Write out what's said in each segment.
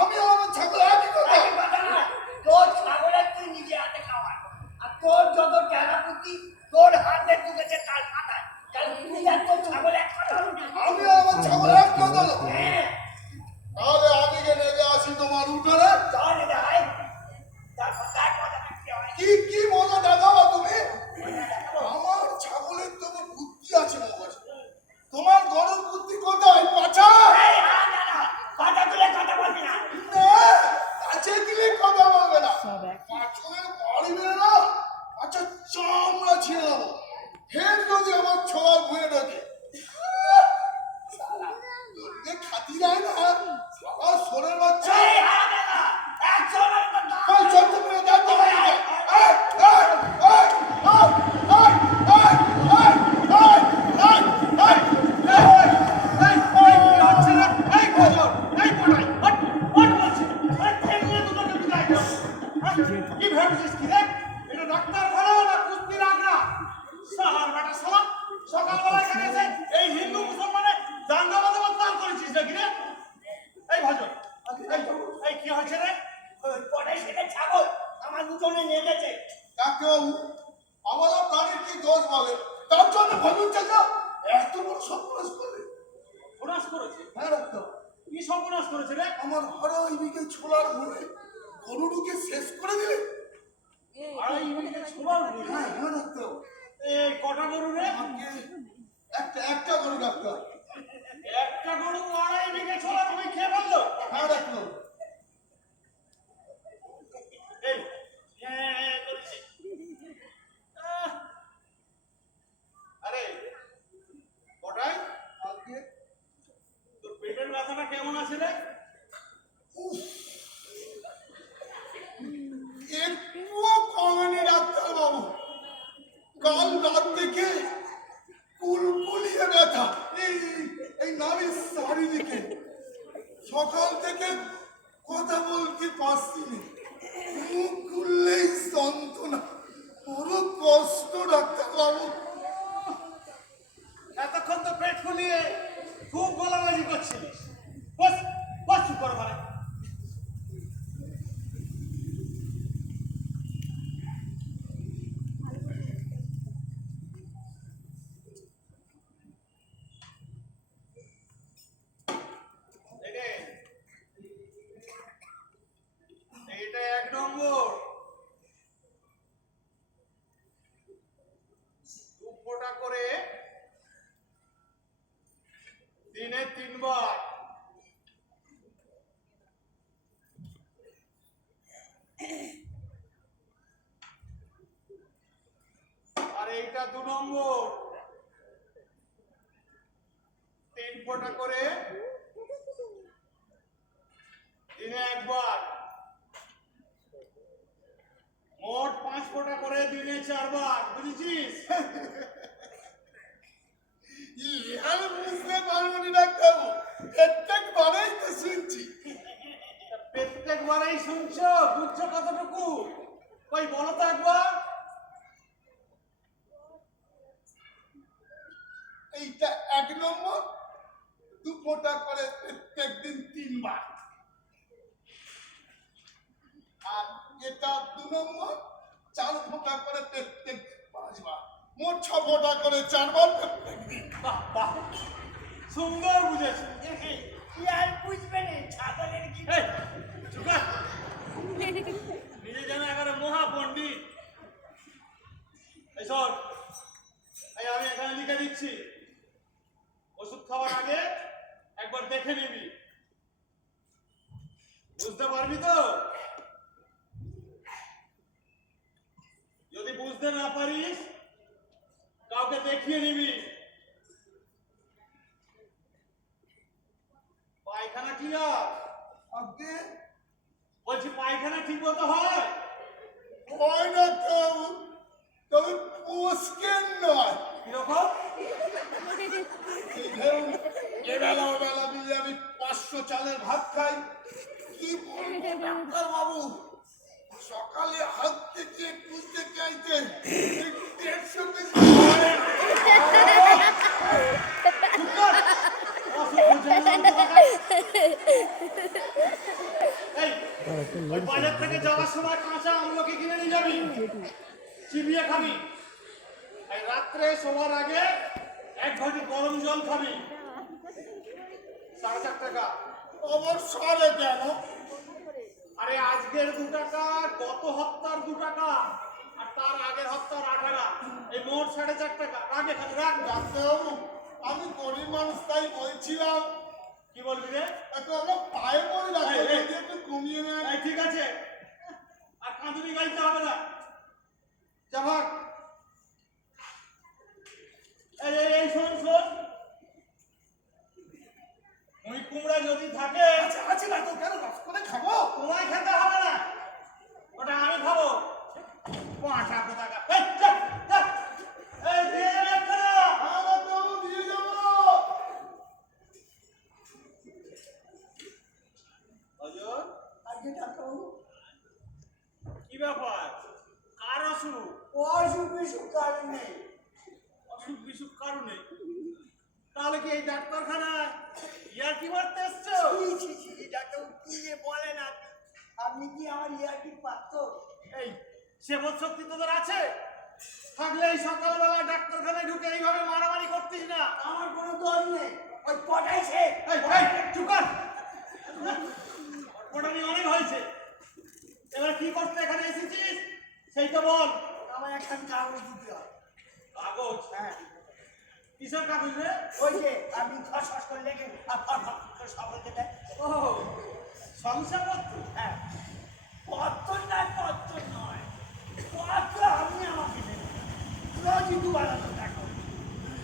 আমি আমার ছাগল একই কথা। একই কথা না, তোর ছাগলের তুই নিজে হাতে খাওয়া, আর তোর যত টেরা পুঁতি তোর হাতে ঢুকেছে তার মাথায়, তাহলে তুই আর তোর ছাগল এক কথা হলো না? আমি আমার ছাগল এক কথা হলো। হ্যাঁ, তাহলে আজকে নেমে আসি তোমার উঠানে। চল এটা হয়, তারপর তার কথা দেখতে হয়। কি কি মজা দেখাবো তুমি? আমার ছাগলের তো বুদ্ধি আছে মগজ, তোমার গরুর বুদ্ধি কোথায়? পাছা এই, না, না, কথা তুলে কথা বলবি না। কাছে দিলে কথা বলবে না। পাছনের বাড়ি বেরো না, আচ্ছা চামড়া ছিঁড়ে দেবো। ফের যদি আমার ছোড়া ঘুরে ঢোকে খাতি যায় না আমার সোরের বাচ্চা। এই, না, না, একশো বার কথা। ওই চোদ্দ করে দেখতে পারি না। কি ভেবেছিস কি রে? এটা ডাক্তার ভালো না কুস্তির আগ্রা? শালার বেটা শালা, সকালবেলা এখানে এসে এই হিন্দু মুসলমানে দাঙ্গা বাজাবার তাল করেছিস নাকি রে? এই ভজন, এই কি হয়েছে রে? ওই পরের দিকে ছাগল আমার উঠোনে নিয়ে গেছে। ডাক্তারবাবু, আমার প্রাণীর কি দোষ বলে? তার জন্য ভজন চাচা এত বড় সর্বনাশ করবে? সর্বনাশ করেছে? হ্যাঁ ডাক্তার, কি সর্বনাশ করেছে রে? আমার আড়াই বিঘে ছোলার মনে গরুকে শেষ করে দিলে। আড়াই বিঘে ছোলার ভুঁড়ি? হ্যাঁ হ্যাঁ ডাক্তার, এই কটা গরু রে? আমাকে একটা গরু ডাক্তার। একটা গরু আড়াই বিঘে ছোলার ভুঁড়ি খেয়ে ফেললো? হ্যাঁ ডাক্তার। এই, হ্যাঁ করেছি। আরে কটাই আজকে তোর পেটের ব্যথাটা কেমন আছে রে? একটুও কমেনি ডাক্তারবাবু, কাল রাত থেকে কুলকুলিয়ে ব্যথা এই নারীর চারিদিকে। সকাল থেকে কথা বলতে পারছি না, মুখ খুললেই যন্ত্রণা, বড় কষ্ট ডাক্তারবাবু। এতক্ষণ তো পেট ফুলিয়ে খুব গলাবাজি করছিলিস। বস বস, চুপ করো মানে। এইটা 1 নম্বর। 2 ফোঁটা করে দিনে 3 বার। আর এইটা 2 নম্বর। 3 ফোঁটা করে দিনে 1 বার। মোট 5 ফোঁটা করে দিনে 4 বার। বুঝেছিস? আর বুঝতে পারবো না ডাক্তারবাবু, প্রত্যেকবারেই তো শুনছি। প্রত্যেকবারেই শুনছো? বুঝছো কতটুকু? কই বলো তো একবার। এইটা 1 নম্বর, 2 ফোঁটা করে প্রত্যেক দিন 3 বার। আর এটা 2 নম্বর, 4 ফোঁটা করে প্রত্যেক 5 বার। মোট 6 ফোঁটা করে 4 বার প্রত্যেক দিন। বাহ বাহ, সুন্দর বুঝেছি। কি আর বুঝবে না, ছাগলের কি এই, চুপ কর। নিজে যেন একেবারে মহাপণ্ডিত। এই শোন, এই আমি এখানে লিখে দিচ্ছি, ওষুধ খাওয়ার আগে একবার দেখে নিবি। বুঝতে পারবি তো? যদি বুঝতে না পারিস কাউকে দেখিয়ে নিবি। পায়খানা ক্লিয়ার? আগে বলছি পায়খানা ঠিক মতো হয়? হয় না ডাক্তারবাবু, তবে পোস্কেন নয়। কিরকম? এই ধরুন এবেলা ওবেলা মিলে আমি 500 চালের ভাত খাই। কি বলবো ডাক্তারবাবু, সকালে হাত থেকে খুঁজতে চাইতে 150 কেজি অসুখ হচ্ছে না। এই ওই বাজার থেকে যাওয়ার সময় কাঁচা আমলকি কিনে নিয়ে যাবি, চিবিয়ে খাবি। এই রাত্রে শোবার আগে 1 ঘটি গরম জল খাবি। 4.5 টাকা। আবার সাড়ে কেন? আরে আজকের 2 টাকা, গত হপ্তার 2 টাকা, আর তার আগের হপ্তার 8 টাকা, এই মোট 4.5 টাকা। রাখ এখানে রাখ। ডাক্তারবাবু, আমি গরিব মানুষ তাই বলছিলাম। কি বলবি রে? একটু আমার পায়ে পড়ি ডাক্তার, এই, এই। যদি একটু কমিয়ে নেন। এই ঠিক আছে, আর কাঁদুনি গাইতে হবে না। যা ভাগ। এই শোন শোন, ওই কুমড়া যদি থাকে আছে ডাক্তার, কেন রস করে খাবো? তোমায় খেতে হবে না, ওটা আমি খাবো। 5 টাকা। এই যা যা, এই দিয়ে যাবে এক্ষুনি। হ্যাঁ ডাক্তারবাবু, দিয়ে যাবো। অজয়, আজকে ডাক্তারবাবু কি ব্যাপার? কার অসুখ? অসুখ বিসুখ কারণ নেই। অসুখ বিসুখ কারণে? তাহলে কি এই ডাক্তারখানায় ইয়ার্কি মারতে এসছো? ছি, ছি, ছি, ডাক্তারবাবু কি যে বলেন আপনি? আপনি কি আমার ইয়ার্কি পাত্র? এই সেবত শক্তি তোদের আছে? থাকলে এই সকালবেলা ডাক্তারখানায় ঢুকে এইভাবে মারামারি করতিস না। আমার কোনো দোষ নেই, ওই পটাইছে। এই চুপ কর। ওটানি অনেক হয়েছে, এবার কি করতে এখানে এসেছিস সেইটা বল। আমার একখান কাগজ দিতে হবে। কাগজ? হ্যাঁ, কিসের কাগজ রে? ওই যে আপনি খসখস করে লেগে আর ফট করে সকলকে দেয়। ও, শংসাপত্র। হ্যাঁ, পত্র নয়, পত্র নয়, পত্র আপনি আমাকে দেবেন। রোজই দুবার তো দেখো,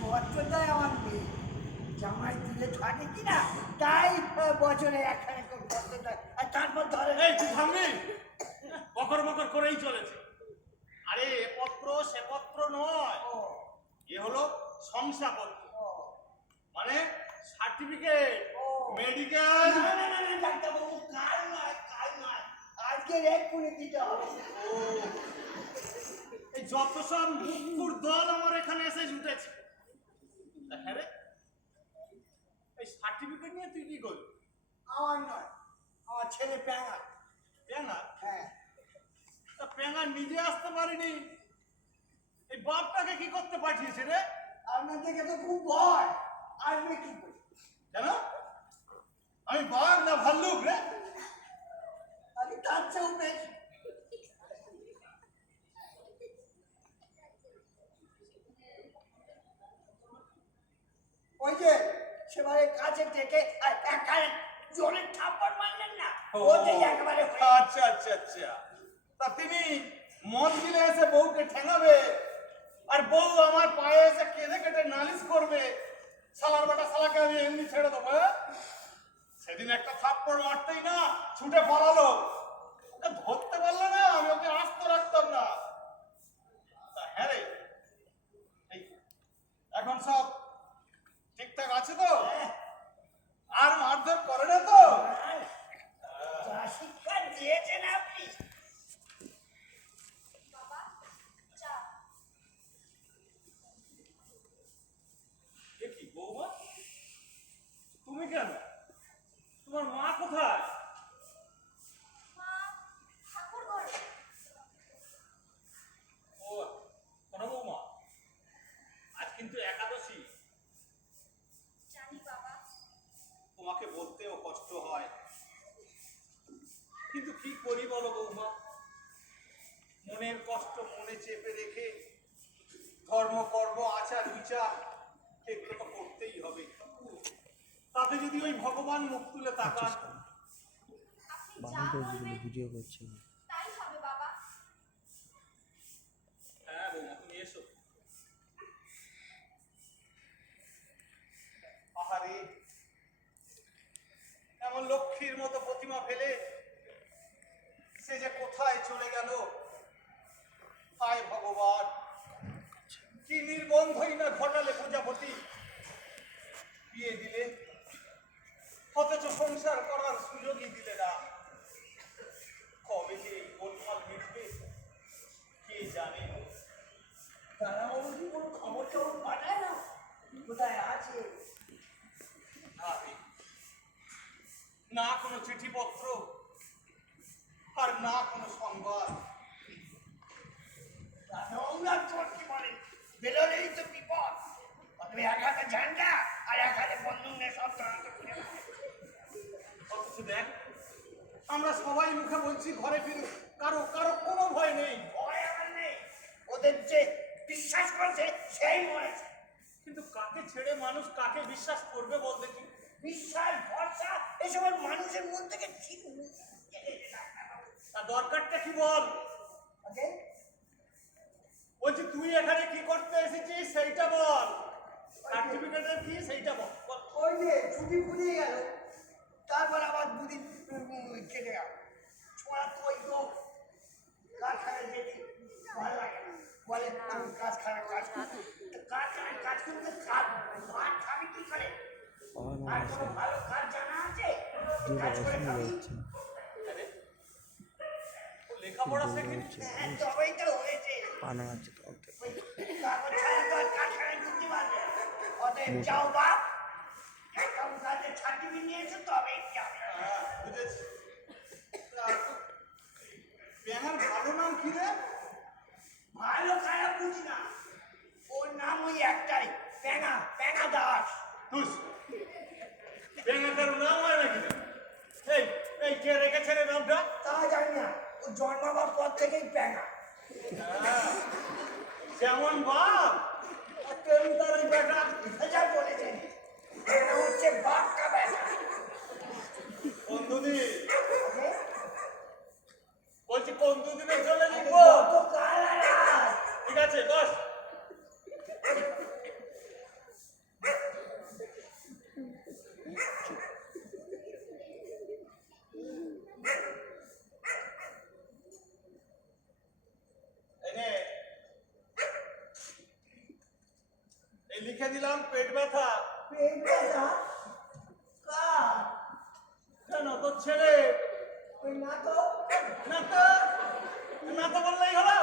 পত্রটাই আমার মেয়ে জামাই দিলে থাকে কিনা, তাই বছরে একখানে করে পত্র দেয়। আর তারপর ধরে এই তুই থামবি? বকর বকর করেই চলেছে। আরে এ পত্র সে পত্র নয়, ও, এ হলো শংসাপত্র, ও, মানে সার্টিফিকেট, ও। মেডিকেল। না না না না ডাক্তারবাবু, কাল নয়, কাল নয়, আজকের এক্ষুনি দিতে হবে। ও, এই যত সব মুকুর দল আমার এখানে এসে জুটেছে। তা হ্যাঁ রে, এই সার্টিফিকেট নিয়ে তুই কি করবি? আমার নয়, আমার ছেলে প্যাঙা। প্যাঙা? হ্যাঁ, তা প্যাঙা নিজে আসতে পারিনি, এই বাপটাকে কি করতে পাঠিয়েছে রে? আপনার দেখে তো খুব ভয়, আসবে কি করে? কেন? আমি বাঘ না ভাল্লুক রে? আমি তার চেয়েও বেশি। ওই যে সেবারে কাছে থেকে একেবারে জোরে থাপ্পড় মারলেন না, ওটাই একেবারে হয়ে গেছে। আচ্ছা আচ্ছা আচ্ছা, তা তিনি মন দিলে এসে বউকে ঠেঙাবে, আর বউ আমার পায়ে এসে কেঁদে কেটে নালিশ করবে, শালার বেটা শালাকে আমি এমনি ছেড়ে দেবো? হ্যাঁ? সেদিন একটা থাপ্পড় মারতেই না ছুটে পালালো, ওকে ধরতে পারলে না আমি ওকে আস্ত রাখতাম না। তা হ্যাঁ রে, এই এখন সব ঠিকঠাক আছে তো? আর মারধর করে না তো? যা শিক্ষা দিয়েছেন আপনি। এ কি বৌমা, তুমি কেন? তোমার মা কোথায়? ও, কোনো বৌমা, আজ কিন্তু একাদশী। তোমাকে বলতেও কষ্ট হয়, কিন্তু কি করি বলো বৌমা, মনের কষ্ট মনে চেপে রেখে ধর্ম কর্ম আচার বিচার এগুলো তো করতেই হবে। তাতে যদি ওই ভগবান মুখ তুলে তাকান। ভিডিও করছে। হ্যাঁ বৌমা, তুমি এসো। আহারে, এমন লক্ষ্মীর মতো প্রতিমা ফেলে সে যে কোথায় চলে গেল। হায় ভগবান, কি নির্বন্ধই না ঘটালে প্রজাপতি। বিয়ে দিলে অথচ সংসার করার সুযোগই দিলে না। কবে যে এই গোলমাল মিটবে কে জানে। দাদাবাবু কি কোনো খবর টবর পাঠায় না? কোথায় আছে? আরে, না কোনো চিঠিপত্র, আর না কোনো সংবাদ। নোংরা তোর কি বলে, বেরোলেই তো বিপদ। অতএব এক হাতে ঝান্ডা আর এক হাতে বন্দুক নিয়ে সব তদন্ত করে বেড়ায়। অথচ দেখ, আমরা সবাই মুখে বলছি ঘরে ফিরুক, কারো কারো কোনো ভয় নেই। ভয় আমার নেই, ওদের যে বিশ্বাস করছে সেই মরেছে। কিন্তু কাকে ছেড়ে মানুষ কাকে বিশ্বাস করবে বল দেখি? বিশ্বাস ভরসা এসবের মানুষের মন থেকে ঠিক তার দরকারটা কি বল? ওকে বলছি তুই এখানে কি করতে এসেছিস সেইটা বল, সার্টিফিকেটের কি সেইটা বল। বল। ওই যে ছুটি ফুরিয়ে গেল, তারপর আবার দুদিন কেটে গেল। ছোড়া তো ওই লোক কারখানায় যেতে ভালো লাগে না, বলে আমি কারখানায় কাজ করতে। কারখানায় কাজ করতে ভাত খাবি কি করে? আর কোনো ভালো কাজ জানা আছে? কাজ করে খাবি? আরে, ও লেখাপড়া শেখেনি? হ্যাঁ, তবেই তো হয়েছে। ওই কাগজ ছাড়া তো আর কারখানায় ঢুকতে পারবে না। অতএব যাও বাপ, অ্যাকাউন্ট কার্ডের সার্টিফিকেট নিয়েছো তবেই যাবে। হ্যাঁ, বুঝেছি। তা, ব্যাঙার ভালো নাম কি রে? ভালো খারাপ বুঝি না, ওর নাম ওই একটাই, প্যাঙা, প্যাঙা দাস। তুস, ব্যাঙার কারো নাম হয় নাকি রে? এই এই কে রেখেছে রে নামটা? তা জানি না, ও জন্মাবার পর থেকেই প্যাঙা। হ্যাঁ, যেমন বাপ আর তেমন তার ওই বেটা। এটা বলেছেন, প্যাঙা হচ্ছে বাপকা বেটা। বন্ধুদি, ওকে? বলছি কোন দুদিনের জন্য লিখবো? কত কালার আজ। ঠিক আছে, বস। এই লিখে দিলাম পেট ব্যথা। পেট ব্যথা? কার? কেন তোর ছেলে? ওই না তো। না তো, না তো বললেই হলো।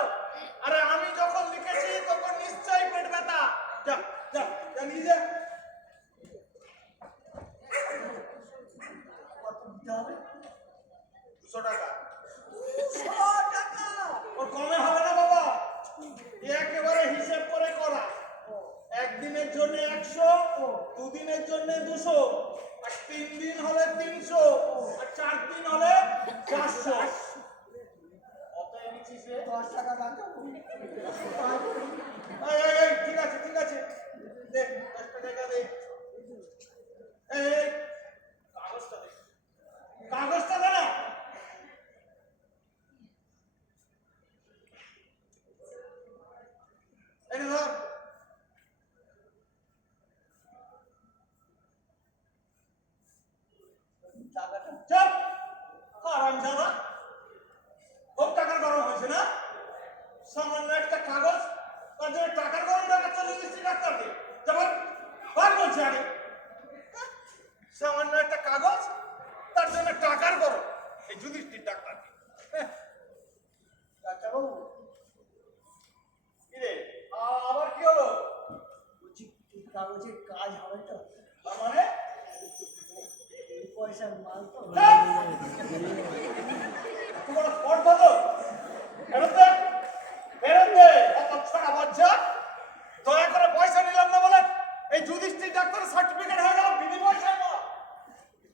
আরে আমি যখন লিখেছি তখন নিশ্চয়ই পেট ব্যথা। যা যা যা নিয়ে যা। কত দিতে হবে? 200 টাকা। 200 টাকা? ওর কমে হবে না বাবা, একেবারে হিসেব করে করা। একদিনের জন্য 100, দুদিনের জন্য 200, আর 3 দিন হলে 300, আর 4 দিন হলে 400। কত এনেছিস রে? 10 টাকা রাখো। এই, ঠিক আছে ঠিক আছে, দে 10 টাকা দে। এই কাগজটা দে, কাগজটা দে না। এই ধর। টাকাটা চুপ, হারামজাদা। খুব টাকার গরম হয়েছে না? সামান্য একটা কাগজ, তার জন্য টাকার গরম দেখাচ্ছে রেজিস্ট্রি ডাক্তারকে। যেমন বার বলছে আগে, সামান্য একটা কাগজ, তার জন্য টাকার গরম এই যুধিষ্ঠির ডাক্তারকে। ডাক্তারবাবু, কি রে, আবার কি হলো? বলছি এই কাগজের কাজ হবে তো? তার মানে এই পয়সার মাল তো? এত বড় স্পর্ধা তো। ফেরত দে, ফেরত দে, অত ছড়া বাচ্চা। দয়া করে পয়সা নিলাম না বলে এই যুধিষ্ঠির ডাক্তারের সার্টিফিকেট হয়ে গেল বিনি পয়সা না।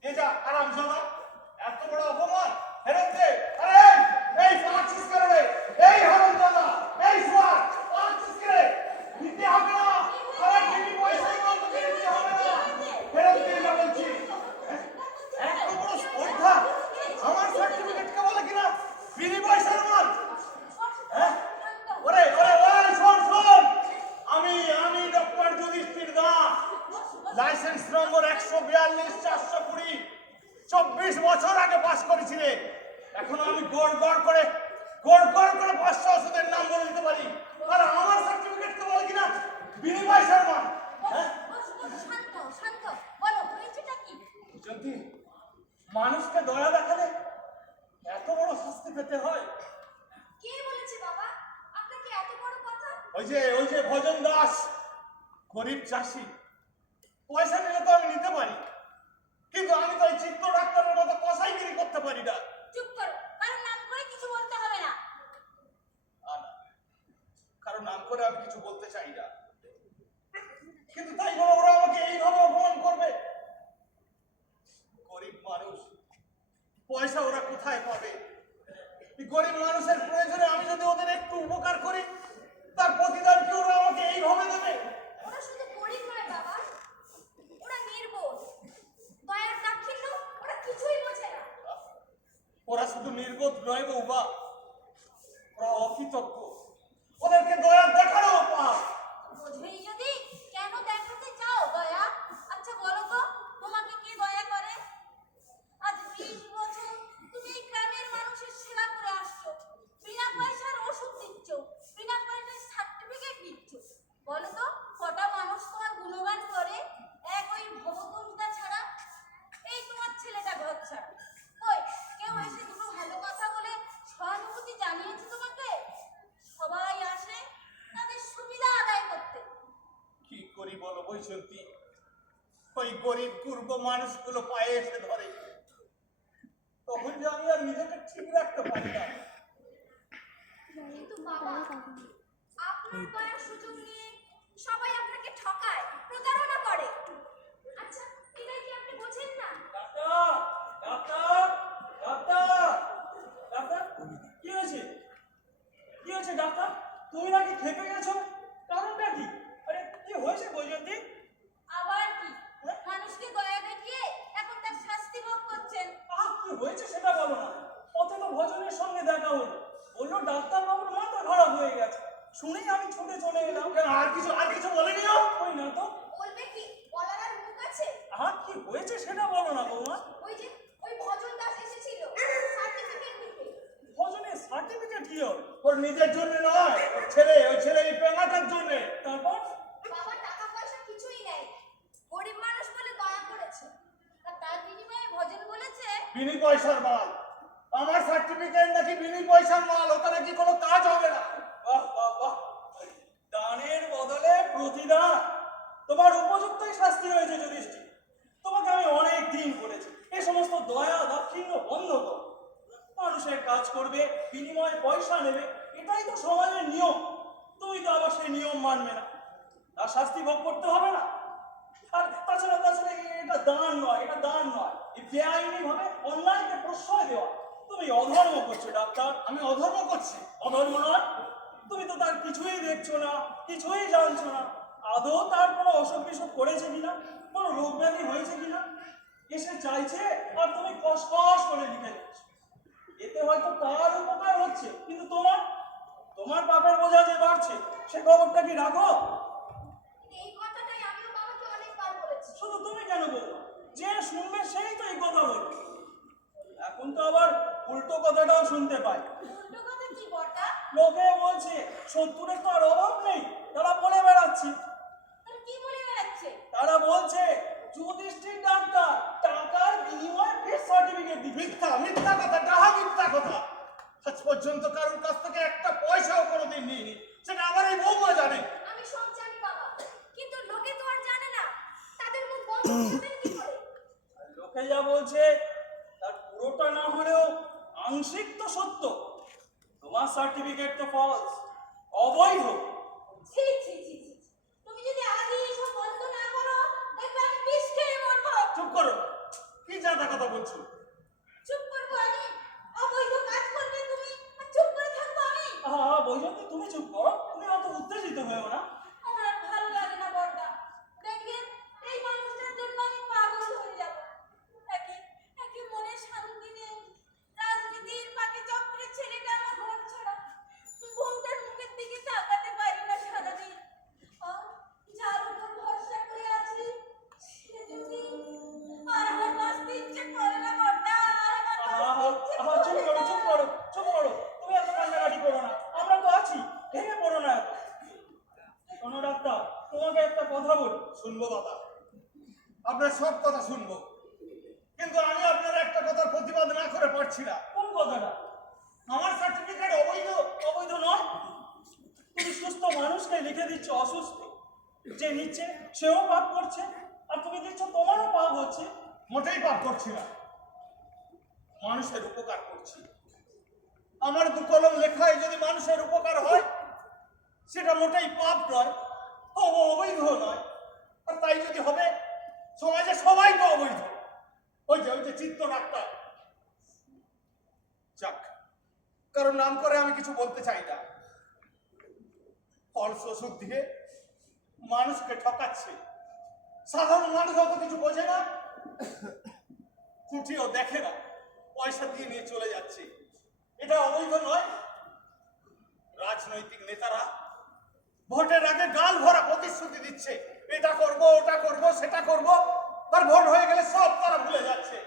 এ যা হারামজাদা, এত বড় অপমান। ফেরত দে। আরে এই পাচ্ছিস করে রে, এই হারামজাদা, এই সোয়ার পাচ্ছিস করে নিতে হবে না। আরে বিনি পয়সা মাল তো নিতে হবে না, ফেরত দিয়ে যা বলছি। এত বড় স্পর্ধা, আমার সার্টিফিকেটকে বলে কিনা বিনি পয়সার মাল। হ্যাঁ? ওরে ওরে ওরে, শোন শোন, আমি ডক্টর যুধিষ্ঠির দাস, লাইসেন্স নম্বর 142-420, 24 বছর আগে পাস করেছি রে। এখন আমি গড় গড় করে 500 ওষুধের নাম বলে দিতে পারি, আর আমার সার্টিফিকেটকে বলে কিনা বিনি পয়সার মাল। হ্যাঁ? যদি মানুষকে দয়া দেখালে এত বড় শাস্তি পেতে হয়? কে বলেছে বাবা আপনাকে এত বড় কথা? ওই যে ভজন দাস, গরিব চাষি। পয়সা নিলে তো আমি নিতে পারি, কিন্তু আমি তো এই চিত্ত ডাক্তারের মতো কসাইগিরি করতে পারি না। চুপ করো, কারণ নাম করে কিছু বলতে হবে না। আর কারণ নাম করে আমি কিছু বলতে চাই না, কিন্তু তাই বলে ওরা আমাকে এইভাবে অপমান করবে? গরিব মানুষ, পয়সা ওরা কোথায় পাবে? এই গরিব মানুষের প্রয়োজনে আমি যদি ওদের একটু উপকার করি, তার প্রতিদান কি ওরা আমাকে এইভাবে দেবে? ওরা শুধু গরিব নয় বাবা, ওরা নির্বোধ, দয়ার দাক্ষিণ্য ওরা কিছুই বোঝে না। ওরা শুধু নির্বোধ নয় বৌমা, ওরা অকৃতজ্ঞ। ওদেরকে দয়া দেখারও পাপ। বোঝেই যদি কেন দেখাতে চাও দয়া? আচ্ছা বলো তো, তোমাকে কে দয়া করে? আজ 20 বছর তুমি এই গ্রামের মানুষের সেবা করে আসছো, বিনা পয়সার ওষুধ দিচ্ছ, বিনা পয়সার সার্টিফিকেট দিচ্ছ। বলো তো কটা মানুষ তোমার গুণগান করে? এক ওই ভবতোষদা ছাড়া, এই তোমার ছেলেটা ঘর ছাড়া। কই কেউ এসে দুটো ভালো কথা বলে সহানুভূতি জানিয়েছে তোমাকে? সবাই আসে তাদের সুবিধা আদায় করতে। কি করি বলো বৈজন্তী? ওই গরিব কুর্ব মানুষগুলো পায়ে এসে ধরে, তখন যে আমি আর নিজেকে ঠিক রাখতে পারি না। কিন্তু বাবা, আপনার দয়ার সুযোগ নিয়ে সবাই আপনাকে ঠকায়, প্রতারণা করে। আচ্ছা এটাই কি আপনি বোঝেন না? ডাক্তার ডাক্তার ডাক্তার ডাক্তার, কি হয়েছে? কি হয়েছে ডাক্তার? তুমি নাকি খেপে গেছো, কারণটা কি? আরে কি হয়েছে বৈজন্তী? আবার কি? মানুষকে দয়া দেখিয়ে এখন তার শাস্তি ভোগ করছেন। কি হয়েছে সেটা বলো না। পথে তো ভজনের সঙ্গে দেখা হলো, বললো ডাক্তার বাবুর মাথা খারাপ হয়ে গেছে। শুনেই আমি ছুটে চলে এলাম। কেন, আর কিছু বলেনি ও? ওই না তো। বলবে কি? বলার আর মুখ আছে? কি হয়েছে সেটা বলো না বৌমা। ওই যে ওই ভজন দাস এসেছিল সার্টিফিকেট দিতে। ভজনের সার্টিফিকেট কি হবে? ওর নিজের জন্য নয়, ওই ছেলে এই প্রেমাটার জন্য। তারপর বাবা টাকা পয়সা কিছুই নেই, গরিব মানুষ বলে দয়া করেছে। আর তার বিনিময়ে ভজন বলেছে বিনি পয়সার মাল। আমার সার্টিফিকেট নাকি বিনি পয়সার মাল, ওটা নাকি কোনো কাজ হবে না। বাহ বাহ বাহ, দানের বদলে প্রতিদান। তোমার উপযুক্তই শাস্তি হয়েছে যুধিষ্ঠির। তোমাকে আমি অনেক দিন বলেছি এই সমস্ত দয়া দাক্ষিণ্য বন্ধ করো। মানুষের কাজ করবে, বিনিময়ে পয়সা নেবে, এটাই তো সমাজের নিয়ম। তুমি তো আবার সেই নিয়ম মানবে না, তার শাস্তি ভোগ করতে হবে না? আর তাছাড়া এটা দান নয়, এটা দান নয়, এই বেআইনি ভাবে অন্যায়কে প্রশ্রয় দেওয়া। তুমি অধর্ম করছো ডাক্তার। আমি অধর্ম করছি? অধর্ম নয়, তুমি তো তার কিছুই দেখছো না, কিছুই জানছো না। আদৌ তার কোনো অসুখ বিসুখ করেছে কিনা, কোনো রোগ ব্যাধি হয়েছে কিনা এসে চাইছে, আর তুমি কস করে লিখে দিচ্ছ। এতে হয়তো তার উপকার হচ্ছে, কিন্তু তোমার পাপের বোঝা যে বাড়ছে, সে খবরটা কি রাখো? এই কথাটাই আমিও বাবাকে অনেকবার বলেছি। শুধু তুমি কেন বলবো? যে শুনবে সেই তো এই কথা বলবে। এখন তো আবার উল্টো কথাটাও শুনতে পাই। উল্টো কথা কি বড়দা? লোকে বলছে শত্রুরের তো আর অভাব নেই, তারা বলে বেড়াচ্ছে। তার কি বলে বেড়াচ্ছে? তারা বলছে যুধিষ্ঠির ডাক্তার টাকার বিনিময়ে ফের সার্টিফিকেট দিবে। মিথ্যা কথা, ডাহা মিথ্যা কথা। আজ পর্যন্ত কারোর কাছ থেকে একটা পয়সাও কোনোদিন নিইনি, সেটা আমার এই বৌমা জানে। আমি সব জানি বাবা, কিন্তু লোকে তো আর জানে না। তাদের মুখ বন্ধ করবেন কি করে? আর লোকে যা বলছে তার পুরোটা না হলেও আংশিক তো সত্য। তোমার সার্টিফিকেট তো ফলস, অবৈধ। ছি ছি ছি ছি, তুমি যদি আজই এসব বন্ধ না করো, দেখবে আমি বিষ খেয়ে মরবো। চুপ করো, কি জাদা কথা বলছো? চুপ করবো আমি? অবৈধ কাজ করবে তুমি, আর চুপ করে থাকবো আমি? বৈজন্তী তুমি চুপ করো, তুমি অত উত্তেজিত হয়েও না। আমার আর ভালো লাগে না বড়দা। দেখবেন এই মানুষটার জন্য আমি পাগল হয়ে যাব। একে মনে শান্তি নেই, রাজনীতির পাকে চক্রের ছেলেটা আমার ঘর ছাড়া, বউটার মুখের দিকে তাকাতে পারি না সারাদিন। আর যার উপর ভরসা করে আছি সে যদি আর আমার বাঁচতে ইচ্ছে করে না বড়দা, আর আমার বাঁচতে ইচ্ছে করে না। চুপ করো, তুমি এত কান্নাকাটি করো না, আমরা তো আছি, ভেঙে পড়ো না এত। শোনো ডাক্তার, তোমাকে একটা কথা বলি। শুনবো বাবা, আপনার সব কথা শুনবো, কিন্তু আমি আপনার একটা কথার প্রতিবাদ না করে পারছি না। কোন কথাটা? আমার সার্টিফিকেট অবৈধ। অবৈধ নয়, তুমি সুস্থ মানুষকে লিখে দিচ্ছ অসুস্থ। যে নিচ্ছে সেও পাপ করছে, আর তুমি দিচ্ছ তোমারও পাপ হচ্ছে। মোটেই পাপ করছি না, মানুষের উপকার করছি। আমার দু কলম লেখায় যদি মানুষের উপকার হয় সেটা মোটেই পাপ নয়, অবৈধ নয়। আর তাই যদি হবে, সমাজে সবাই তো অবৈধ। ওই যে চিত্ত ডাক্তার, যাক, কারণ নাম করে আমি কিছু বলতে চাই না, ফলস ওষুধ দিয়ে মানুষকে ঠকাচ্ছে। সাধারণ মানুষ অত কিছু বোঝে না, খুঁটিও দেখে না, পয়সা দিয়ে নিয়ে চলে যাচ্ছে। এটা অবৈধ নয়? রাজনৈতিক নেতারা ভোটের আগে গাল ভরা প্রতিশ্রুতি দিচ্ছে, এটা করব, ওটা করব, সেটা করব, আর ভোট হয়ে গেলে সব তারা ভুলে যাচ্ছে।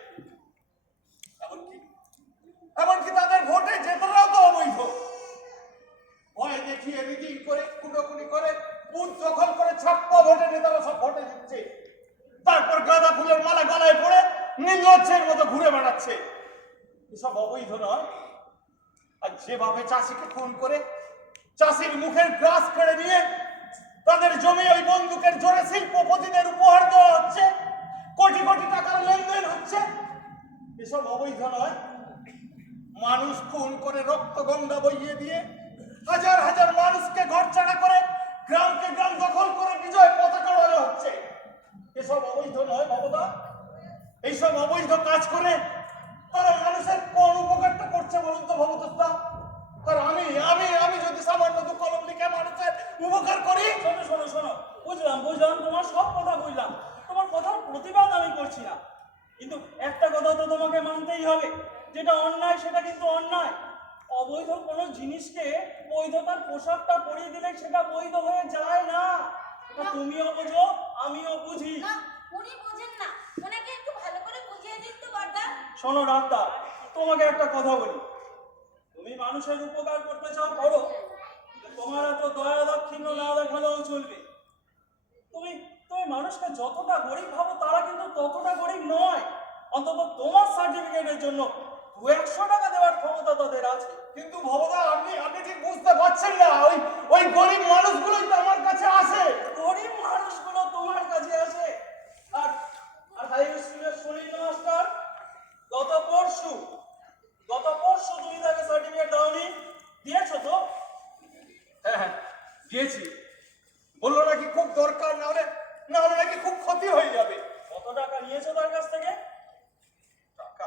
এমনকি তাদের ভোটে জেতাটাও তো অবৈধ। ভয় দেখিয়ে মিটিং করে, কুটোকুটি করে, বুথ দখল করে, ছাপ্পা ভোটে নেতারা সব ভোটে জিতছে। তারপর গাঁদা ফুলের মালা গলায় পড়ে নির্লজ্জের মতো ঘুরে বেড়াচ্ছে। এসব অবৈধ নয়? আর যেভাবে চাষিকে খুন করে চাষির মুখের গ্রাস কেড়ে নিয়ে তাদের জমি ওই বন্দুকের জোরে শিল্পপতিদের উপহার দেওয়া হচ্ছে, কোটি কোটি টাকার লেনদেন হচ্ছে, এসব অবৈধ নয়? মানুষ খুন করে রক্ত গঙ্গা বইয়ে দিয়ে হাজার হাজার মানুষকে ঘরছাড়া করে গ্রামকে গ্রাম দখল করে বিজয় পতাকা ওড়ানো হচ্ছে, এসব অবৈধ নয় বাবুদা? এইসব অবৈধ কাজ করে তারা মানুষের কোন উপকারটা করছে বলুন তো ভবতোষদা? আর আমি আমি আমি যদি সামান্য দু কলম লিখে মানুষের উপকার করি। শোনো শোনো শোনো, বুঝলাম বুঝলাম, তোমার সব কথা বুঝলাম, তোমার কথার প্রতিবাদ আমি করছি না, কিন্তু একটা কথা তো তোমাকে মানতেই হবে, যেটা অন্যায় সেটা কিন্তু অন্যায়। অবৈধ কোনো জিনিসকে বৈধতার পোশাকটা পরিয়ে দিলে সেটা বৈধ হয়ে যায় না। এটা তুমিও বোঝো, আমিও বুঝি। না, উনি বোঝেন না, ওনাকে একটু ভালো করে বুঝিয়ে দিন তো বড়দা। শোনো ডাক্তার, তোমাকে একটা কথা বলি, তুমি মানুষের উপকার করতে চাও করো, কিন্তু তোমার এত দয়া দাক্ষিণ্য না দেখালেও চলবে। তুমি তুমি মানুষকে যতটা গরিব ভাবো তারা কিন্তু ততটা গরিব নয়। অন্তত তোমার সার্টিফিকেটের জন্য 200 টাকা দেওয়ার ক্ষমতা তাদের আছে। কিন্তু ভবদা আপনি ঠিক বুঝতে পারছেন না, ওই গরিব মানুষগুলোই তো আমার কাছে আসে। গরিব মানুষগুলো তোমার কাছে আসে। আর আর হাই স্কুলের সুনীল মাস্টার গত পরশু তুমি তাকে সার্টিফিকেট দাওনি, দিয়েছো তো? হ্যাঁ দিয়েছি, বললো নাকি খুব দরকার, না হলে নাকি খুব ক্ষতি হয়ে যাবে। কত টাকা নিয়েছো তার কাছ থেকে? টাকা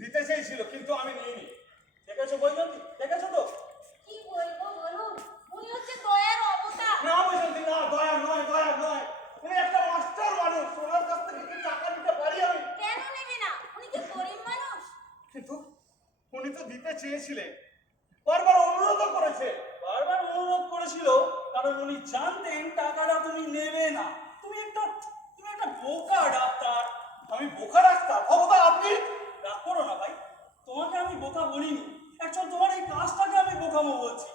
দিতে চেয়েছিল কিন্তু আমি নিইনি। দেখেছো বৈজন্তী, দেখেছো তো? কি বলবো বলুন, উনি হচ্ছে দয়ার অবতার। না বৈজন্তী না, দয়া নয়, উনি একটা মাস্টার মানুষ, ওনার কাছ থেকে কি টাকা নিতে পারি আমি? কেন নেবে না? উনি কি গরিব মানুষ? কিন্তু উনি তো দিতে চেয়েছিলেন, বারবার অনুরোধ করেছে। বারবার অনুরোধ করেছিল কারণ উনি জানতেন টাকাটা তুমি নেবে না। তুমি একটা বোকা ডাক্তার। আমি বোকা ডাক্তার? ভবদা আপনি রাগ করো না ভাই, তোমাকে আমি বোকা বলিনি, অ্যাকচুয়ালি তোমার এই কাজটাকে আমি বোকামো বলছি।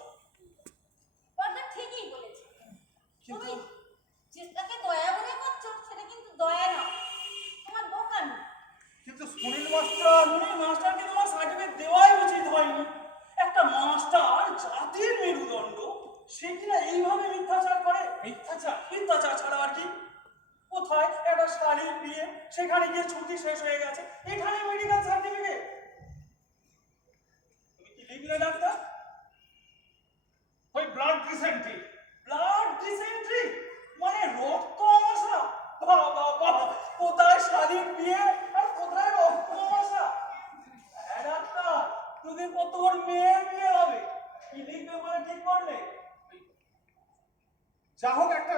বড়দা ঠিকই বলেছে, তুমি যেটাকে দয়া মনে করছো সেটা কিন্তু দয়া না, তোমার বোকামি। কিন্তু সুনীল মাস্টার সুনীল মাস্টারকে তোমার সার্টিফিকেট দেওয়াই উচিত হয়নি। একটা মাস্টার জাতির মেরুদণ্ড, সে কিনা এইভাবে মিথ্যাচার করে। মিথ্যাচার ছাড়া আর কি? কোথায় একটা শাড়ির বিয়ে, সেখানে গিয়ে ছুটি শেষ হয়ে গেছে, এখানে মেডিকেল সার্টিফিকেট। তুমি কি লিখলে ডাক্তার? ওই ব্লাড ডিসেন্ট্রি। ব্লাড ডিসেন্ট্রি মানে রক্ত আমাশা? বাবা, কোথায় শাড়ির বিয়ে আর কোথায় রক্ত আমাশা? হ্যাঁ ডাক্তার, দুদিন পর তোমার মেয়ের বিয়ে হবে, কি লিখবে বলে ঠিক করলে? যা হোক একটা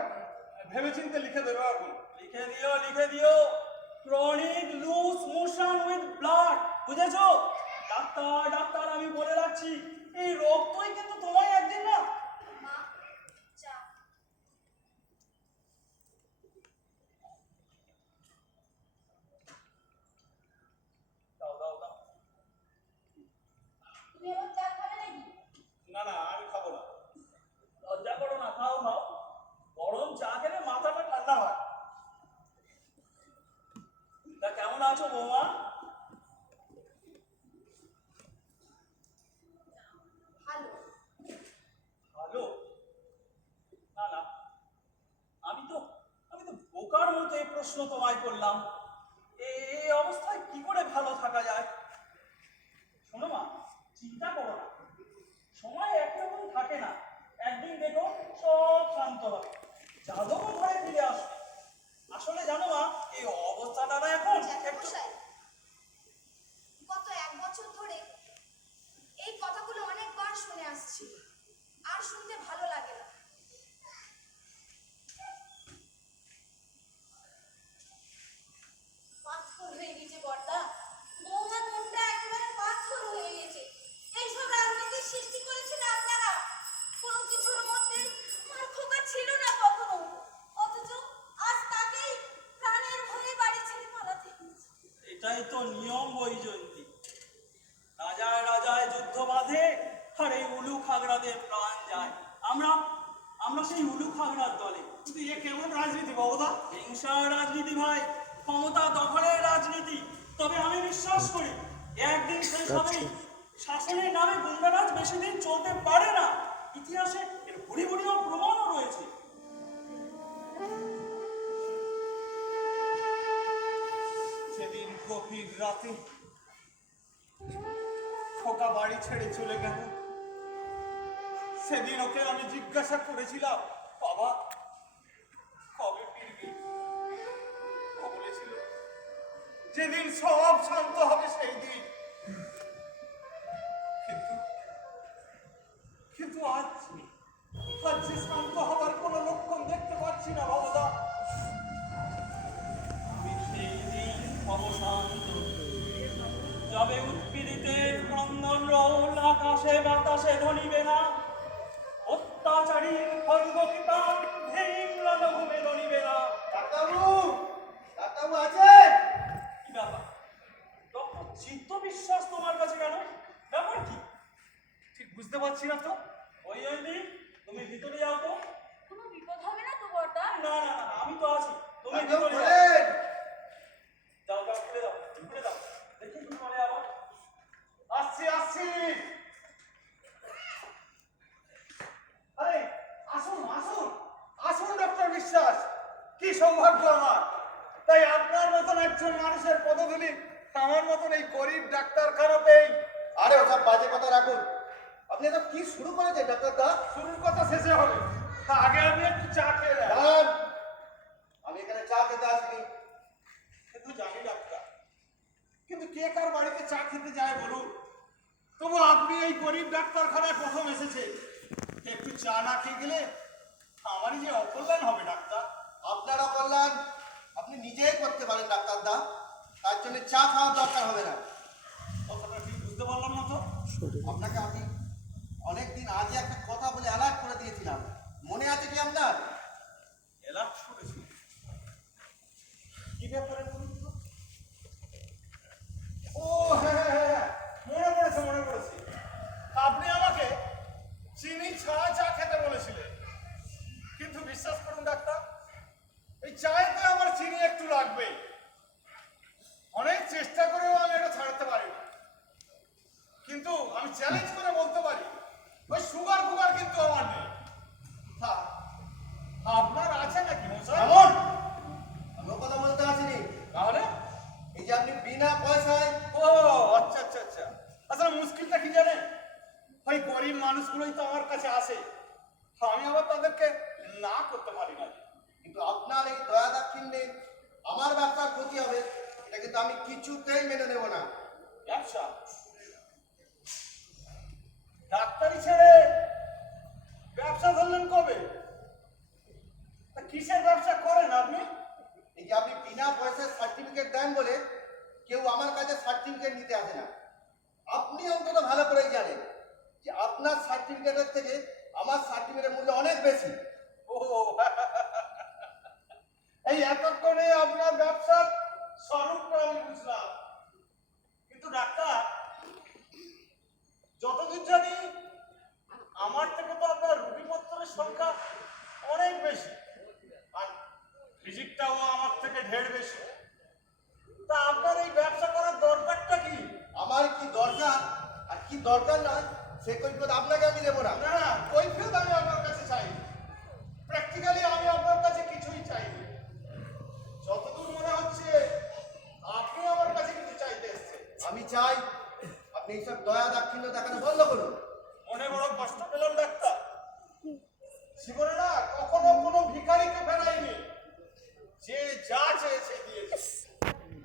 ভেবেচিন্তে লিখে দেবে এখন। লিখে দিও chronic loose motion with blood, বুঝেছো? ডাক্তার আমি বলে রাখছি, এই রক্তই কিন্তু তোমায় একদিন না। মা, চা। দাও। তুমি আবার চা খাবে নাকি? না আমি খাবো না। লজ্জা করো না, খাও। গরম চা খেলে মাথাটা ঠান্ডা হয়। তা কেমন আছো বৌমা? ভালো। না, আমি তো বোকার মতো এই প্রশ্ন তোমায় করলাম। ভালো থাকা যায়। শোনো মা, চিন্তা করো না, সময় একরকম থাকে না, একদিন দেখো সব শান্ত হবে, যাদবও ঘরে ফিরে আসবে। আসলে জানো মা, এই অবস্থাটা না এখন একটু জ্যাঠামশাই, গত 1 বছর ধরে এই কথাগুলো অনেকবার শুনে আসছি, আর শুনতে ভালো লাগে না। পাথর হয়ে গেছে বড়দা, বৌমার মনটা একেবারে পাথর হয়ে গেছে। এইসব রাজনীতির সৃষ্টি করেছেন আপনারা, কোনো কিছুর মধ্যে আর খোকা ছিল না কখনো, অথচ আজ তাকেই প্রাণের ভয়ে বাড়ি ছেড়ে পালাতে হয়েছে। এটাই তো নিয়ম বৈজয়ন্তী, রাজায় রাজায় যুদ্ধ বাঁধে আর এই উলু খাগড়াদের প্রাণ যায়। আমরা আমরা সেই উলু খাগড়ার দলে। কিন্তু এ কেমন রাজনীতি বাবুদা? হিংসার রাজনীতি ভাই, ক্ষমতা দখলের রাজনীতি। তবে আমি বিশ্বাস করি একদিন শেষ হবেই। শাসনের নামে গুন্ডারাজ বেশি দিন চলতে পারে না, ইতিহাসে এর ভুড়ি ভুড়িও প্রমাণও রয়েছে। সেদিন গভীর রাতে খোকা বাড়ি ছেড়ে চলে গেল। সেদিন ওকে আমি জিজ্ঞাসা করেছিলাম, বাবা কবে ফিরবি? ও বলেছিল যেদিন সব শান্ত হবে সেই দিন। কিন্তু কিন্তু আজ যে শান্ত হবার কোনো লক্ষণ দেখতে পাচ্ছি না বাবাদা। আমি সেই দিন অবসান্ত, যাবে উৎপীড়িতের ক্রন্দন রোল আকাশে বাতাসে ধনিবে না, অত্যাচারীর খর্গকিতান ভীম রণভূমে ধনিবে না। ডাক্তারবাবু, ডাক্তারবাবু আছেন? কি ব্যাপার ডক্টর চিত্ত বিশ্বাস তোমার কাছে কেন? ব্যাপার কি? ঠিক বুঝতে পারছি না তো। ওই জয়ন্তী, তুমি ভিতরে যাও তো। কোনো বিপদ হবে না তো বড়দা? না না না, আমি তো আছি, তুমি ডাক্তারবাবু ভিতরে যাও। বলেন। যাও যাও, খুলে দাও, খুলে দাও, দেখি কি করে আবার। আসছি আসছি। আরে আসুন আসুন আসুন ডক্টর বিশ্বাস, কি সৌভাগ্য আমার। তাই আপনার মতন একজন মানুষের পদধূলি আমার মতন এই গরিব ডাক্তারখানাতেই। আরে ওসব বাজে কথা রাখুন। আপনি তো কি শুরু করেছেন ডাক্তার দা? শুরুর কথা শেষে হবে, আগে আপনি একটু চা খেয়ে নেন। দাঁড়ান, আমি এখানে চা খেতে আসিনি। কিন্তু জানি ডাক্তার, কিন্তু কে কার বাড়িতে চা খেতে যায় বলুন? তবু আপনি এই গরিব ডাক্তারখানায় প্রথম এসেছেন, একটু চা না খেয়ে গেলে আমারই যে অকল্যাণ হবে ডাক্তার। আপনার অকল্যাণ আপনি নিজেই করতে পারেন ডাক্তার দা, তার জন্য চা খাওয়ার দরকার হবে না। কথাটা ঠিক বুঝতে পারলাম না তো। আপনাকে আমি অনেকদিন আগে একটা কথা বলে অ্যালার্ট করে দিয়েছিলাম, মনে আছে কি আপনার? এলাচ করেছি, কি ব্যাপারে বলুন তো? ও হ্যাঁ হ্যাঁ হ্যাঁ, মনে পড়েছে। আপনি আমাকে চিনি ছাড়া চা খেতে বলেছিলেন, কিন্তু বিশ্বাস করুন ডাক্তার, এই চায়েতে আমার চিনি একটু লাগবে। অনেক চেষ্টা করেও আমি এটা ছাড়তে পারি না, কিন্তু আমি চ্যালেঞ্জ করে বলতে পারি ওই সুগার ফুগার কিন্তু আমার নেই। হ্যাঁ, আপনার আছে নাকি মশাই? এমন আমিও কথা বলতে আসিনি। তাহলে এই যে আপনি বিনা পয়সায় ও আচ্ছা আচ্ছা আচ্ছা, আসলে মুশকিলটা কি জানেন, ওই গরিব মানুষগুলোই তো আমার কাছে আসে, আমি আবার তাদেরকে না করতে পারি না। কিন্তু আপনার এই দয়া দাক্ষিণ্যে আমার ব্যবসার ক্ষতি হবে, এটা কিন্তু আমি কিছুতেই মেনে নেব না। ব্যবসা? ডাক্তারি ছেড়ে ব্যবসা ধরলেন কবে? তা কিসের ব্যবসা করেন আপনি? এই যে আপনি বিনা পয়সায় সার্টিফিকেট দেন বলে কেউ আমার কাছে সার্টিফিকেট নিতে আসে না। আপনি অন্তত ভালো করেই জানেন যে আপনার সার্টিফিকেটের থেকে আমার সার্টিফিকেটের মূল্য অনেক বেশি। ও এই এতক্ষণে আপনার ব্যবসার স্বরূপটা আমি বুঝলাম। কিন্তু ডাক্তার, যতদূর জানি আমার থেকে তো আপনার রোগীপত্রের সংখ্যা অনেক বেশি, আর ভিজিটটাও আমার থেকে ঢের বেশি। তা আপনার এই ব্যবসা করার দরকারটা কি? আমার কি দরকার আর কি দরকার নয় সে কৈফিয়ত আপনাকে আমি দেবো না। না না, কৈফিয়ত আমি আপনার কাছে চাই, প্র্যাকটিক্যালি আমি আপনার কাছে কিছুই চাইনি। যতদূর মনে হচ্ছে আপনি আমার কাছে কিছু চাইতে এসেছেন। চাই আপনি এইসব দয়া দাক্ষিণ্য দেখানো বন্ধ করুন। মনে বড় কষ্ট পেলাম ডাক্তার, জীবনে না কখনো কোনো ভিখারিকে ফেরাইনি, যে যা চেয়েছে দিয়েছে,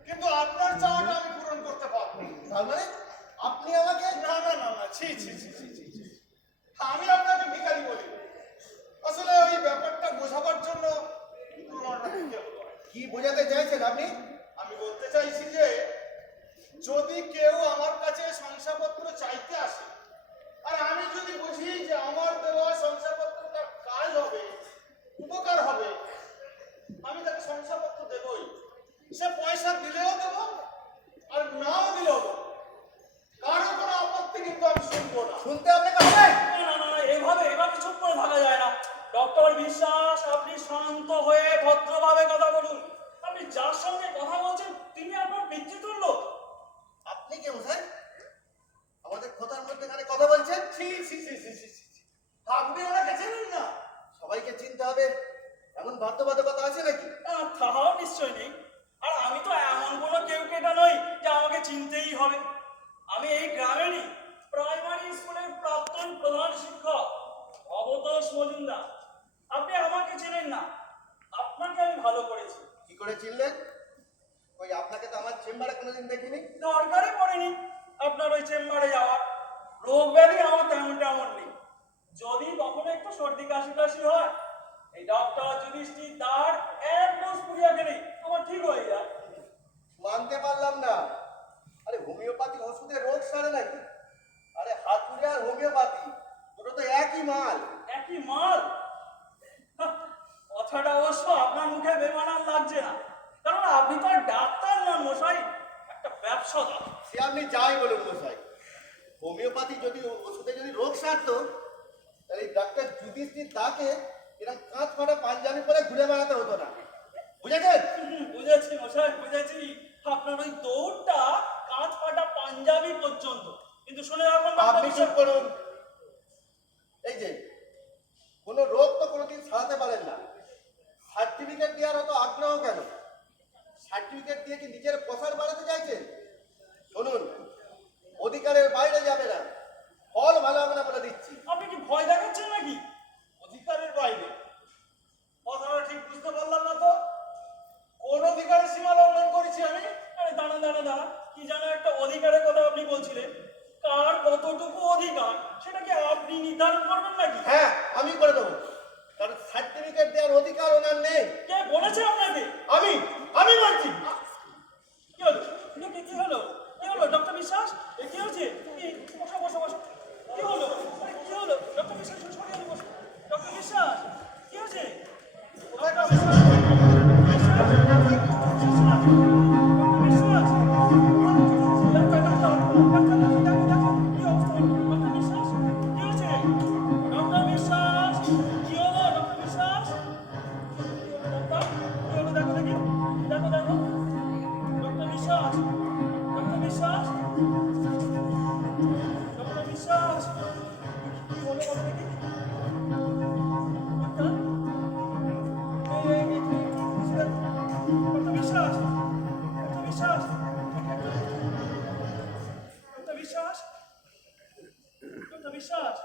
কিন্তু আপনার চাওয়াটা আমি পূরণ করতে পারবো না। তার মানে আপনি আমাকে না না না না, ছি ছি ছি ছি ছি ছি। আমি আপনাকে ভিখারি বলি, আসলে ওই ব্যাপারটা বোঝাবার জন্য তুলনাটা দিতে হলো। কি বোঝাতে চাইছেন আপনি? আমি বলতে চাইছি যে যদি কেউ আমার কাছে শংসাপত্র চাইতে আসে, আর আমি যদি বুঝি যে আমার দেওয়া শংসাপত্রটা কাজ হবে, উপকার হবে, আমি তাকে শংসাপত্র দেবই। সে পয়সা দিলেও দেবো আর নাও দিলেও দেবো, কারো কোনো আপত্তি কিন্তু আমি শুনবো না। শুনতে আপনাকে হবে? না না না, এভাবে চুপ করে থাকা যায় না। ডক্টর বিশ্বাস, আপনি শান্ত হয়ে ভদ্রভাবে কথা বলুন। আপনি যার সঙ্গে কথা বলছেন তিনি আপনার পিতৃতুল্য। আপনি কে মশাই? আমাদের কথার মধ্যে এখানে কথা বলছেন? ছি ছি ছি ছি ছি ছি ছি। আপনি ওনাকে চেনেন না? সবাইকে চিনতে হবে এমন বাধ্যবাধকতা আছে নাকি? তাহাও নিশ্চয় নেই। আর আমি তো এমন কোনো কেউ কেটা নই যে আমাকে চিনতেই হবে। আমি এই গ্রামেরই প্রাইমারি স্কুলের প্রাক্তন প্রধান শিক্ষক অবতোষ মজুমদার। আপনি আমাকে চেনেন না, আপনাকে আমি ভালো করেছি। কি করে চিনলেন? ওই আপনাকে তো আমার চেম্বারে কোনোদিন দেখিনি। দরকারে পড়েনি আপনার ওই চেম্বারে যাওয়ার। রোগ ব্যাধি আমার তেমন নেই। যদি কখনো একটু সর্দি কাশি হয়, এই ডক্টর যুধিষ্ঠির দাঁড় এক ডোজ পুড়িয়া গেলেই আমার ঠিক হয়ে যায়। মানতে পারলাম না। আরে হোমিওপ্যাথি ওষুধে রোগ সারে নাকি? আরে হাতুড়ে আর হোমিওপ্যাথি দুটো তো একই মাল। একই মাল? হাহ, কথাটা অবশ্য আপনার মুখে বেমানান লাগছে না, কারণ আপনি তো আর ডাক্তার নন মশাই, একটা ব্যবসাদার। সে আপনি যাই বলুন মশাই, হোমিওপ্যাথি যদি ওষুধে যদি রোগ সারতো তাহলে এই ডাক্তার যুধিষ্ঠির দাকে এরকম কাঁচ ফাটা পাঞ্জাবি পরে ঘুরে বেড়াতে হতো না। বুঝেছেন? বুঝেছি মশাই, বুঝেছি। আপনার ওই দৌড়টা কাঁচ ফাটা পাঞ্জাবি পর্যন্ত। কিন্তু শুনে রাখুন ডক্টর আপনি বিশ্বাস, চুপ করুন। এই যে কোনো রোগ তো কোনোদিন সারাতে পারেন না, সার্টিফিকেট দেওয়ার অত আগ্রহ কেন? সার্টিফিকেট দিয়ে কি নিজের প্রসার বাড়াতে চাইছেন? শুনুন, অধিকারের বাইরে যাবে না, ফল ভালো হবে না বলে দিচ্ছি। আপনি কি ভয় দেখাচ্ছেন নাকি? অধিকারের বাইরে? কথাটা ঠিক বুঝতে পারলাম না তো। কোন অধিকারের সীমা লঙ্ঘন করেছি আমি? আরে দাঁড়া, কি যেন একটা অধিকারের কথা আপনি বলছিলেন। কার কতটুকু অধিকার সেটা কি আপনি নির্ধারণ করবেন নাকি? হ্যাঁ, আমি করে দেবো, কারণ সার্টিফিকেট দেওয়ার অধিকার ওনার নেই। কে বলেছে আপনাকে? আমি বলছি। কি হলো? কি হলো? কি হলো ডক্টর বিশ্বাস? কি হয়েছে? বসো। কি হলো? কি হলো ডক্টর বিশ্বাস? বসো। ডক্টর বিশ্বাস, কি হয়েছে? ডক্টর বিশ্বাস, বিশ্বাস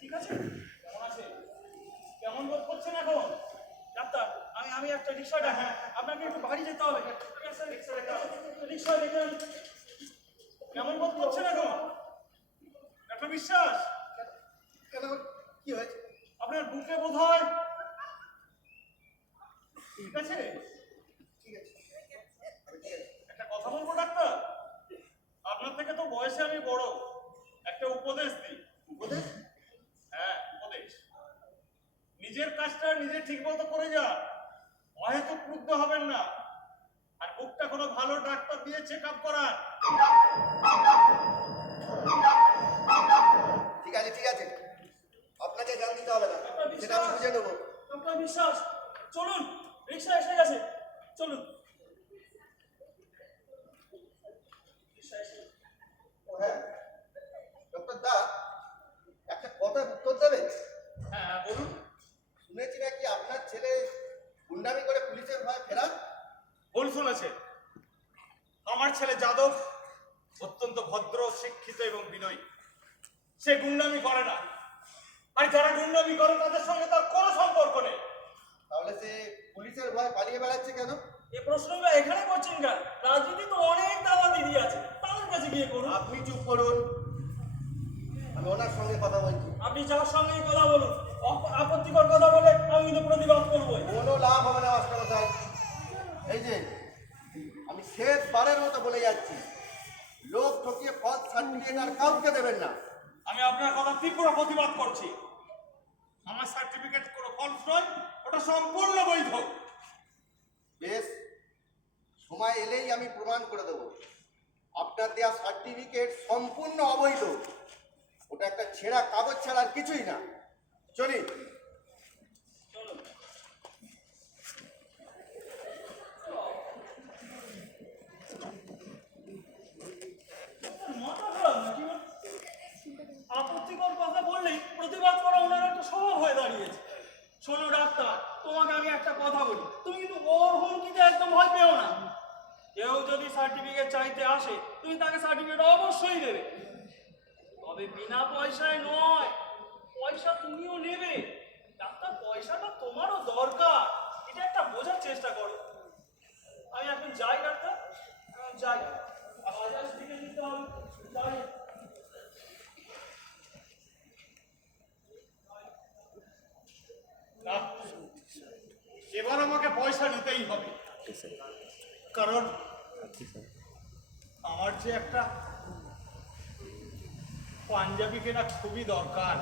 ঠিক আছে? কেমন আছে? কেমন বোধ করছেন এখন? ডাক্তার, আমি একটা রিক্সাটা, আপনাকে একটু বাড়ি যেতে হবে। রিক্সা দেখে কেমন বোধ করছেন এখন ডাক্তার বিশ্বাস? কেন, কি হয়েছে? আপনার বুকে বোধ হয় ঠিক আছে? ঠিক আছে, একটা কথা বলবো ডাক্তার, আপনার থেকে তো বয়সে আমি বড়, একটা উপদেশ দিই। উপদেশ? হ্যাঁ, উপদেশ। নিজের কাজটা নিজে ঠিক মতো করে যা, হয়তো ক্রুদ্ধ হবেন না, আর বুকটা কোনো ভালো ডাক্তার দিয়ে চেক আপ করান। ঠিক আছে, আপনাকে জ্ঞান দিতে হবে না, সেটা আমি বুঝে নেবো। ডক্টর বিশ্বাস, চলুন, রিক্সা এসে গেছে, চলুন। ও হ্যাঁ, ডক্টর দা, একটা কথার উত্তর দেবেন? হ্যাঁ বলুন। শুনেছি নাকি আপনার ছেলে গুন্ডামি করে পুলিশের ভয় ফেরান? ভুল শুনেছে। আমার ছেলে যাদব শিক্ষিত এবং বিনয়ী। সে গুন্ডামি করে না, আর যারা গুন্ডামি করে তাদের সঙ্গে তার কোনো সম্পর্ক নেই। তাহলে সে পুলিশের ভয় পালিয়ে বেড়াচ্ছে কেন? এ প্রশ্নটা এখানে করছেন কেন? রাজনীতি তো অনেক দাদা দিদি আছে, তাদের কাছে গিয়ে করুন। আপনি চুপ করুন, আমি ওনার সঙ্গে কথা বলছি। আপনি যার সঙ্গেই কথা বলুন, আপত্তিকর কথা বলে আমি কিন্তু প্রতিবাদ করবোই। কোনো লাভ হবে না মাস্টারমশাই। এই যে আমি শেষবারের মতো বলে যাচ্ছি, লোক ঠকিয়ে ফলস সার্টিফিকেট আর কাউকে দেবেন না। আমি আপনার কথা তীব্র প্রতিবাদ করছি। আমার সার্টিফিকেট কোনো ফলস নয়, ওটা সম্পূর্ণ বৈধ। বেশ, সময় এলেই আমি প্রমাণ করে দেবো আপনার দেওয়া সার্টিফিকেট সম্পূর্ণ অবৈধ। ওটা একটা ছেঁড়া কাগজ ছাড়া আর কিছুই না। চলি। চলুন। মাথা খারাপ নাকি? আপত্তিকর কথা বললেই প্রতিবাদ করা ওনার একটা স্বভাব হয়ে দাঁড়িয়েছে। শোনো ডাক্তার, তোমাকে আমি একটা কথা বলি, তুমি কিন্তু ওর হুমকিতে একদম ভয় পেও না। কেউ যদি সার্টিফিকেট চাইতে আসে, তুমি তাকে সার্টিফিকেট অবশ্যই দেবে, তবে বিনা পয়সায় নয়। পয়সা তুমিও নেবে। ডাক্তার, পয়সাটা তোমারও দরকার, এটা একটা বোঝার চেষ্টা করো। আমি এখন যাই ডাক্তার, এখন যাই। বাজার থেকে নিতে হবে, যাই। না, এবার আমাকে পয়সা নিতেই হবে, কারণ আমার যে একটা পাঞ্জাবি কেনা খুবই দরকার।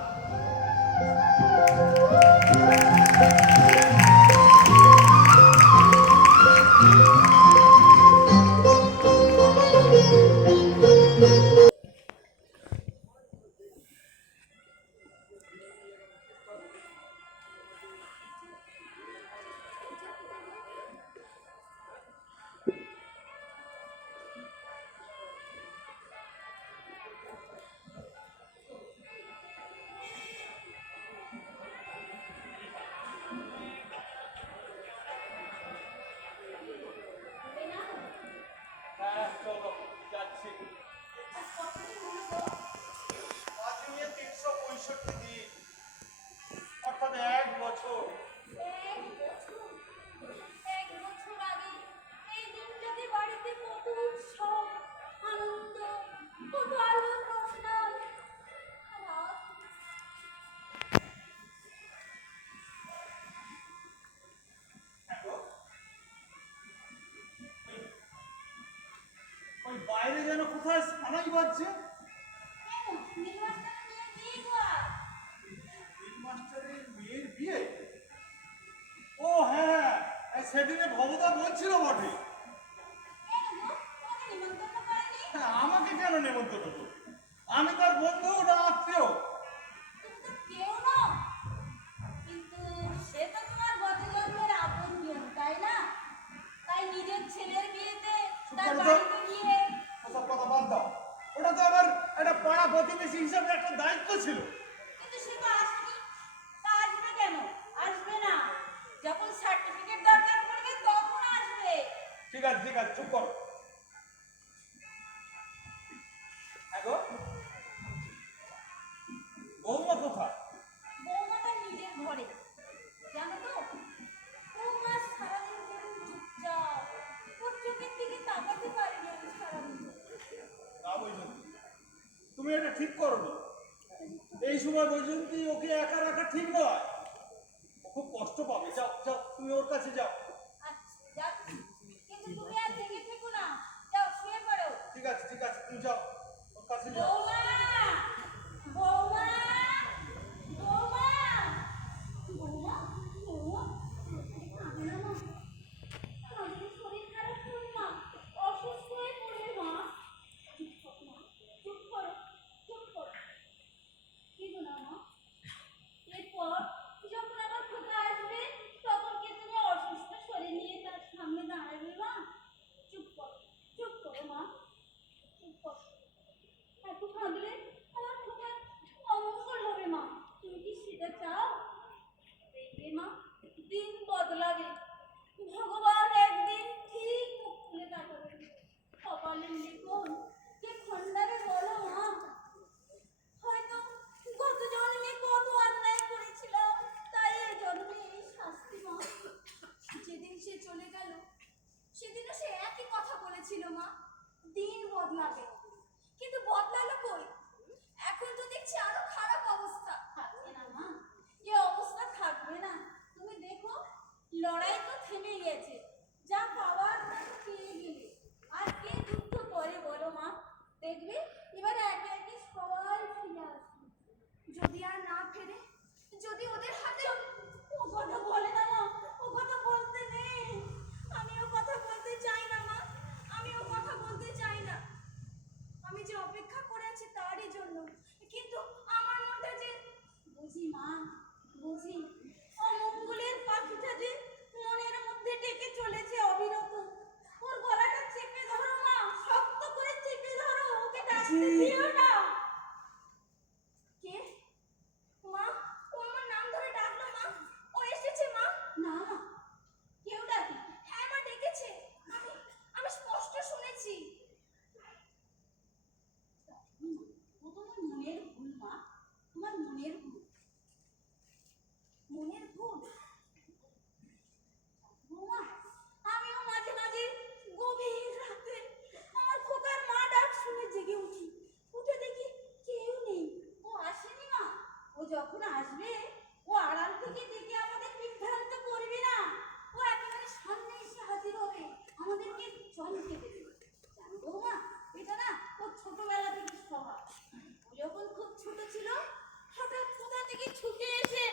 হ্যাঁ, চলো যাচ্ছি। আর কতদিন হলো গো? আজ নিয়ে 365 দিন, অর্থাৎ 1 বছর। এক বছর আগে এই দিনটাতে বাড়িতে কত উৎসব, আনন্দ, কত আলোর রোশনা। আর আজ হ্যাঁ গো, ওই বাইরে যেন কোথায় সানাই বাজছে। কেন নীলমাস্টার নিয়ে বিয়ে গো আজ? মাস্টারের মেয়ের বিয়ে? ও হ্যাঁ, সেদিনে ভবদা বলছিল বটে। কেন গো তোমাকে নিমন্ত্রণ করেনি? হ্যাঁ, আমাকে কেন নেমন্তন্ন করবে? আমি তার বন্ধু, না আত্মীয়। তুমি তো কেউ নও, কিন্তু সে তো তোমার গত জন্মের আপনজন, তাই না? তাই নিজের ছেলের বিয়েতে তার চুপ করো তো। বাড়িতে গিয়ে ওসব কথা বাদ দাও। ওটা তো আবার একটা পাড়া প্রতিবেশী হিসাবে একটা দায়িত্ব ছিল। কিন্তু সে তো আসেনি। তা আসবে কেন? আসবে না। যখন সার্টিফিকেট দরকার পড়বে তখন আসবে। ঠিক আছে, ঠিক আছে, চুপ করো। হ্যাঁ গো, বৌমা কোথায়? বৌমা তার নিজের ঘরে। জানো তো, বৌমা সারাদিন কেমন চুপচাপ। ওর চোখের দিকে তাকাতে পারি না আমি সারাদিন। না বৈজন্তী, তুমি এটা ঠিক করোনি। এই সময় বৈজন্তী ওকে একা রাখা ঠিক নয়। ও খুব কষ্ট পাবে। যাও যাও, তুমি ওর কাছে যাও। আচ্ছা, যাচ্ছি। কিন্তু তুমি আর জেগে থেকো না। যাও শুয়ে পড়ো। ঠিক আছে, ঠিক আছে, তুমি যাও, ওর কাছে যাও। বৌমা! বৌমা! বৌমা! বৌমা! বৌমা! কাঁদে না মা। আজকে শরীর খারাপ করে মা। অসুস্থ হয়ে পড়বে মা। চুপ করো মা। চুপ করো। চুপ করো। কেঁদো না মা। এরপর যখন আমার খোকা আসবে তখন কি তুমি অসুস্থ শরীর নিয়ে তার সামনে দাঁড়াবে মা? চুপ করো। চুপ করো মা। চুপ বুঝি মা, বুঝি অমঙ্গলের পাখিটা যে মনের মধ্যে ডেকে চলেছে অবিরত। ওর গলাটা চেপে ধরো মা, শক্ত করে চেপে ধরো, ওকে ডাকতে দিও না। কে? মা, ও আমার নাম ধরে ডাকলো মা। ও এসেছে মা। না মা, কেউ ডাকে। হ্যাঁ মা, ডেকেছে। আমি স্পষ্ট শুনেছি। ও তোমার মনের ভুল মা, তোমার মনের ভুল। মনের ভুল? বৌমা, আমিও মাঝে মাঝে গভীর রাতে আমার খোকার মা ডাক শুনে জেগে উঠি। উঠে দেখি কেউ নেই। ও আসেনি মা। ও যখন আসবে ও আড়াল থেকে ডেকে আমাদের বিভ্রান্ত করবে না। ও একেবারে সামনে এসে হাজির হবে, আমাদেরকে চমকে দেবে। জানো বৌমা, এটা না ওর ছোটবেলা থেকে স্বভাব। ও যখন খুব ছোট ছিল হঠাৎ কোথা থেকে ছুটে এসে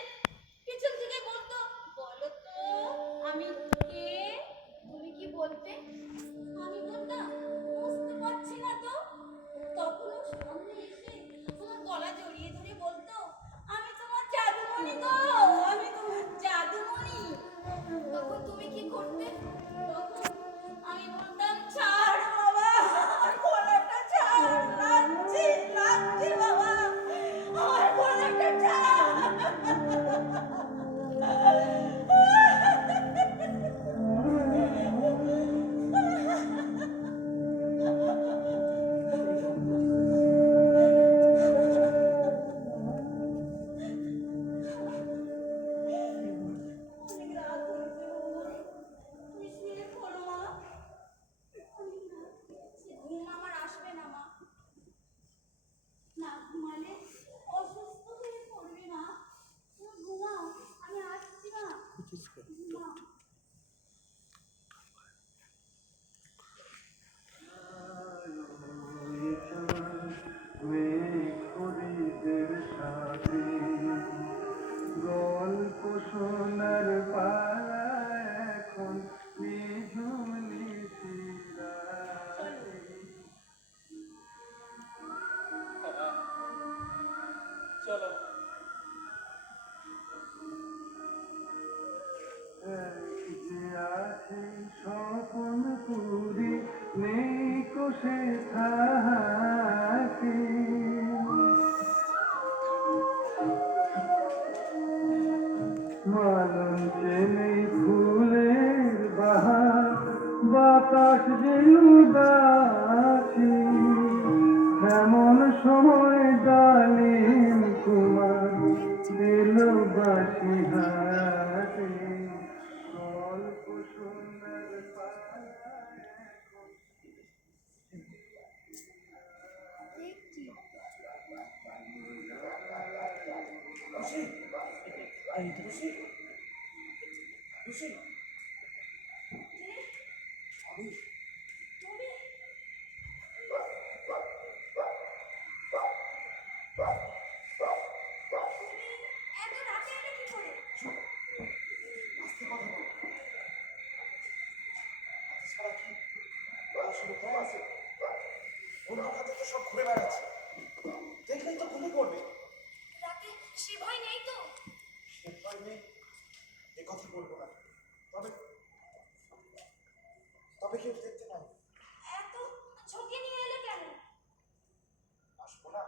পিছন থেকে বলতো, বলো তো আমি কে? তুমি কি বলতে? আমি বলতাম বুঝতে পারছি না তো। তখন ও সামনে এসে আমার গলা জড়িয়ে ধরে বলতো, আমি তোমার জাদুমণি গো, আমি তোমার জাদুমণি। তখন তুমি কি করতে? তখন আমি বলতাম, ছাড় বাবা, আমার গলাটা ছাড়, লাগছে লাগছে বাবা, আমার গলাটা ছাড়। অনেক রাত হয়েছে বৌমা, তুমি শুয়ে পড়ো মা। অনেক রাত হয়েছে। ঘুম আমার আসবে না মা। না ঘুমালে অসুস্থ হয়ে পড়বে মা। তুমি ঘুমাও, আমি আসছি মা। ঘুমাও। মেঘের সাথে গল্প শোনার পালা এখন নিঝুম নিশিরাতে। চলো। যে আছে স্বপন পুরি নেই কোষে থাকে, মালঞ্চে নেই ফুলের বাহার, বাতাস যে উদাসী, এমন সময় ডালিম কুমার দিল বাসি হাতে। গল্প শোনার পালা এখন খুশি? খুশি? খুশি? আমি তুমি এত রাতে এলে কি করে? আস্তে কথা বল। ছাড়া কি আসলে উপায় আছে? অন্য খাতে তো সব ঘুরে বেড়াচ্ছে, দেখলেই তো ঘুমে পড়বে। রাতে সে ভয় নেই তো? সে ভয় নেই এ কথা বলবো না, তবে তবে কেউ দেখতে পাই। এত ঝোঁকে নিয়ে এলে কেন? আসবো না।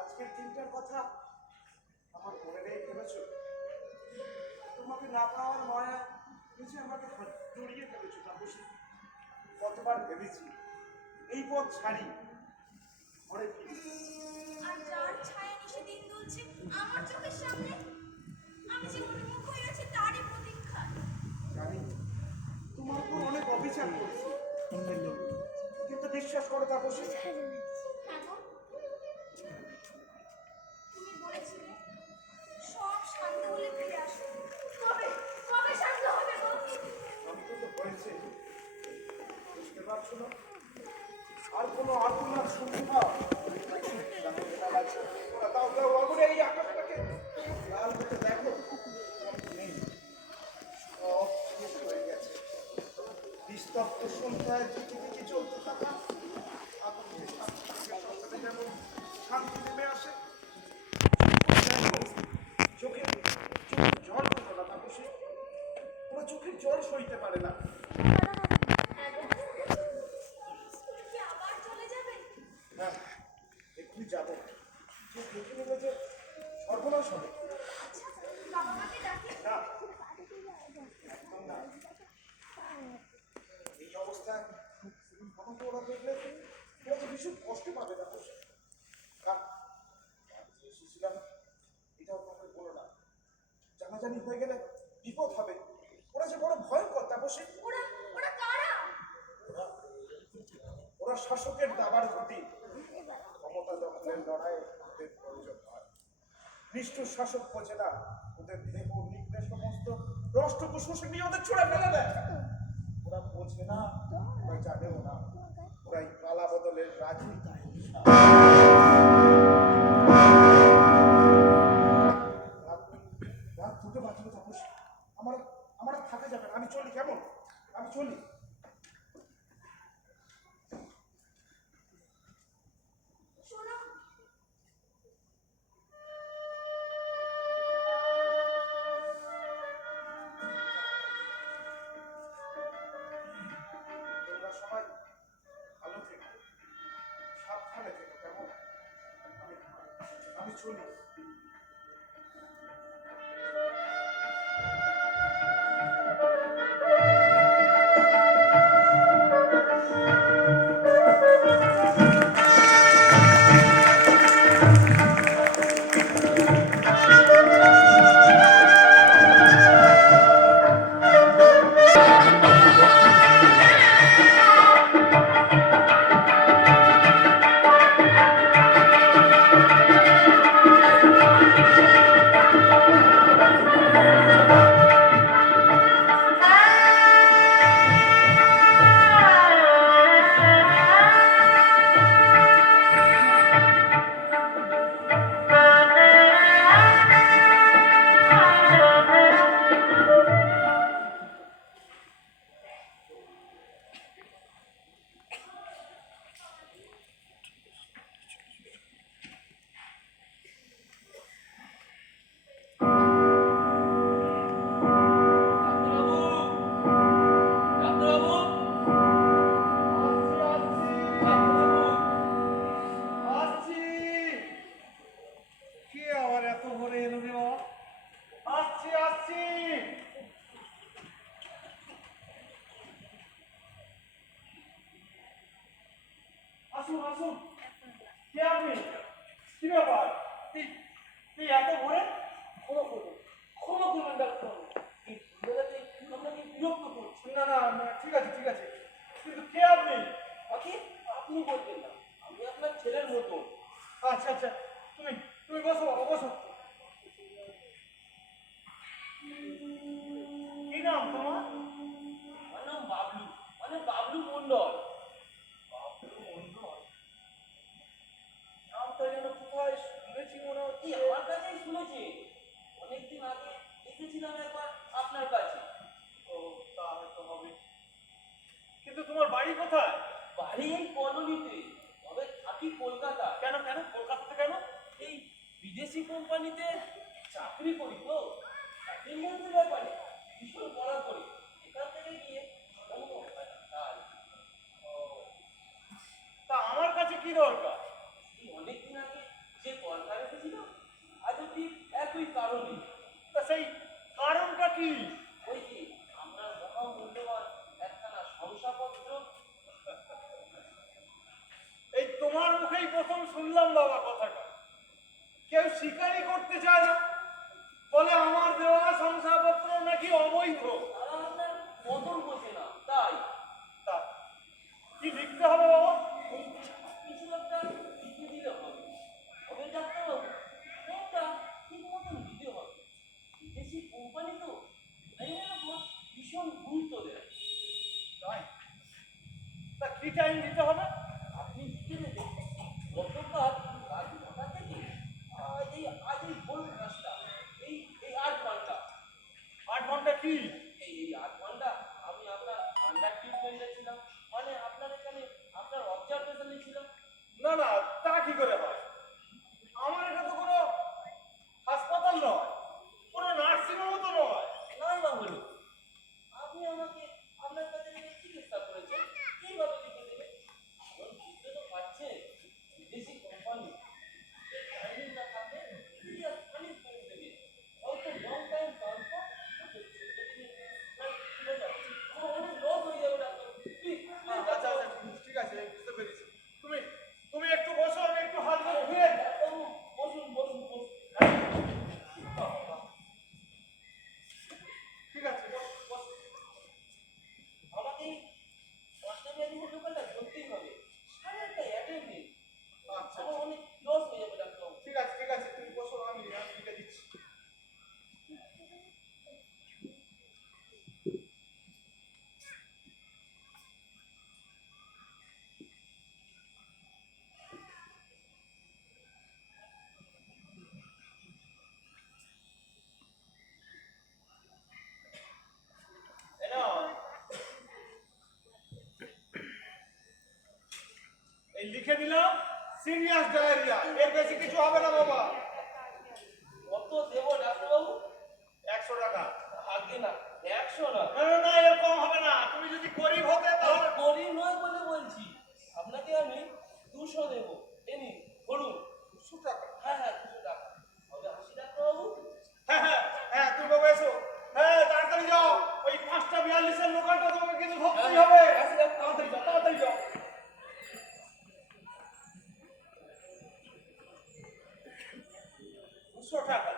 আজকের দিনটার কথা আমার মনে নেই ভেবেছো? তোমাকে না পাওয়ার মায়া বুঝে আমাকে জড়িয়ে ফেলেছো তাপসী। কতবার ভেবেছি এই পথ ছাড়ি, ঘরে ফিরি। আর যার ছায়া নিশে দিন দুলছে আমার চোখের সামনে, আমি যে উন্মুখ হয়ে আছি তারই প্রতীক্ষায়। জানি তোমার উপর অনেক অবিচার করেছি, কিন্তু বিশ্বাস করো তাপসী, হ্যাঁ গো, তুমি বলেছিলে সব শান্ত হলে ফিরে আসো। কবে কবে শান্ত হবে গো? শান্ত তো হয়েছে, বুঝতে পারছো না? আর কোনো আর্তনাদ শুনতে পাও? দাও দাও আগুনে এই আকাশটাকে লাল হতে দেখো। নেই, সব শেষ হয়ে গেছে। নিস্তব্ধ সন্ধ্যায় ঝিকিমিকি চলতে থাকা আগুন হ্যাঁ এক্ষুনি যাবো, যে দেখে নেবে যে সর্বনাশ হবে। আচ্ছা বাবা মাকে ডাকি। না একদম না, এই অবস্থায় আমাকে ওরা দেখলে ওরা তো ভীষণ কষ্ট পাবে না। থাক, আমি যে এসেছিলাম এটাও তোমাকে বলো না, জানাজানি হয়ে গেলে বিপদ হবে। ওরা যে বড় ভয়ঙ্কর তাপসী। ওরা ওরা কারা? ওরা শাসকের দাবার গতি, ক্ষমতা দখলের লড়াইয়ে ওদের প্রয়োজন হয়। নিষ্ঠুর শাসক বোঝে না, ওদের দেহ নিগ্নে সমস্ত রষ্টকুশোষ নিয়ে ওদের ছুঁড়ে ফেলে দেয়। ওরা বোঝে না, ওরা জানেও না, ওরা এই পালা বদলের রাজনীতি। রাত দুটো বাঁচলো তাপস, আমার আমার আর থাকা যাবে না, আমি চলি। কেমন? আমি চলি। শোনো, তোমরা সবাই ভালো থেকো, সাবধানে থেকো। কেমন? আমি চলি। আসছি। কে আবার এত ভোরে এলো রে বাবা? আসছি আসছি। আসুন আসুন। কে আপনি? কি ব্যাপার? তুই এত ভোরে? ক্ষমা করবেন ডাক্তার। এই বেলাতে আপনাকে বিরক্ত করছি। না না না, ঠিক আছে ঠিক আছে, কিন্তু কে আপনি? আপনি বলবেন না, আমি আপনার ছেলের মতো। আচ্ছা আচ্ছা, তুমি তুমি বসো বাবা, বসো। কি নাম তোমার? আমার নাম বাবলু, মানে বাবলু মন্ডল। বাবলু মন্ডল? নামটা যেন কোথায় শুনেছি মনে হচ্ছে। কি আমার কাছেই শুনেছি? অনেকদিন আগে এসেছিলাম একবার আপনার কাছে। ও, তা হয়তো হবে। কিন্তু তোমার বাড়ি কোথায়? বাড়ি এই কলোনিতে, তবে থাকি কলকাতা। কেন কেন কলকাতাতে কেন? এই বিদেশি কোম্পানিতে চাকরি করি তো, চাকরির ব্যাপারে ভীষণ পড়া করি। এখান থেকে গিয়ে সম্ভব হয় না। তাই ও, তা আমার কাছে কি দরকার? এই অনেকদিন আগে যে দরকার এসেছিল, আজও ঠিক একই কারণে। তা সেই কারণটা কি? ওই যে আপনার মহামূল্যবান একখানা শংসাপত্র। এই তোমার মুখেই প্রথম শুনলাম বাবা কথাটা। কেউ স্বীকারই করতে চায় না, বলে আমার দেওয়া শংসাপত্র নাকি অবৈধ। তারা আপনার মতন বোঝে না, তাই তা কি লিখতে হবে বাবা? এই কিছু একটা লিখে দিলে হবে। তবে ডাক্তারবাবু, ফর্মটা ঠিক মতন দিতে হবে। বিদেশি কোম্পানি তো আইনের উপর ভীষণ গুরুত্ব দেয়। তাই? তা কি টাইম দিতে হবে? আপনি লিখে দেবেন গতকাল রাত 9টা থেকে আজ এই ভোর 5টা, এই এই 8 ঘন্টা। 8 ঘন্টা কি? এই 8 ঘন্টা আমি আপনার আন্ডার ট্রিটমেন্টে ছিলাম, মানে আপনার এখানে আপনার অবজারভেশনে ছিলাম। না না, তা কি করে হয়? আমার এটা তো কোনো হাসপাতাল নয়, কোনো নার্সিং হোমও তো নয়। নয় বা হলো, আপনি আমাকে আপনার কাছে রেখে চিকিৎসা করেছেন, কিভাবে লিখে দেবেন? লিখে দিলাম সিরিয়াস ডায়রিয়া, এর বেশি কিছু হবে না বাবা। কত দেবো ডাক্তারবাবু? 100 টাকা। আগে না, 100 না। না না না, এর কম হবে না। তুমি যদি গরিব হতে তাহলে গরিব নয় বলে বলছি, আপনাকে আমি 200 দেবো। এনি বলুন। 200 টাকা। হ্যাঁ হ্যাঁ, 200 টাকা হবে। 80 ডাক্তারবাবু? হ্যাঁ হ্যাঁ হ্যাঁ, তুমি বাবা এসো। হ্যাঁ তাড়াতাড়ি যাও, ওই 5টা 42-এর লোকালটা তোমাকে কিন্তু ধরতেই হবে। তাড়াতাড়ি যাও, তাড়াতাড়ি যাও। 200 টাকা।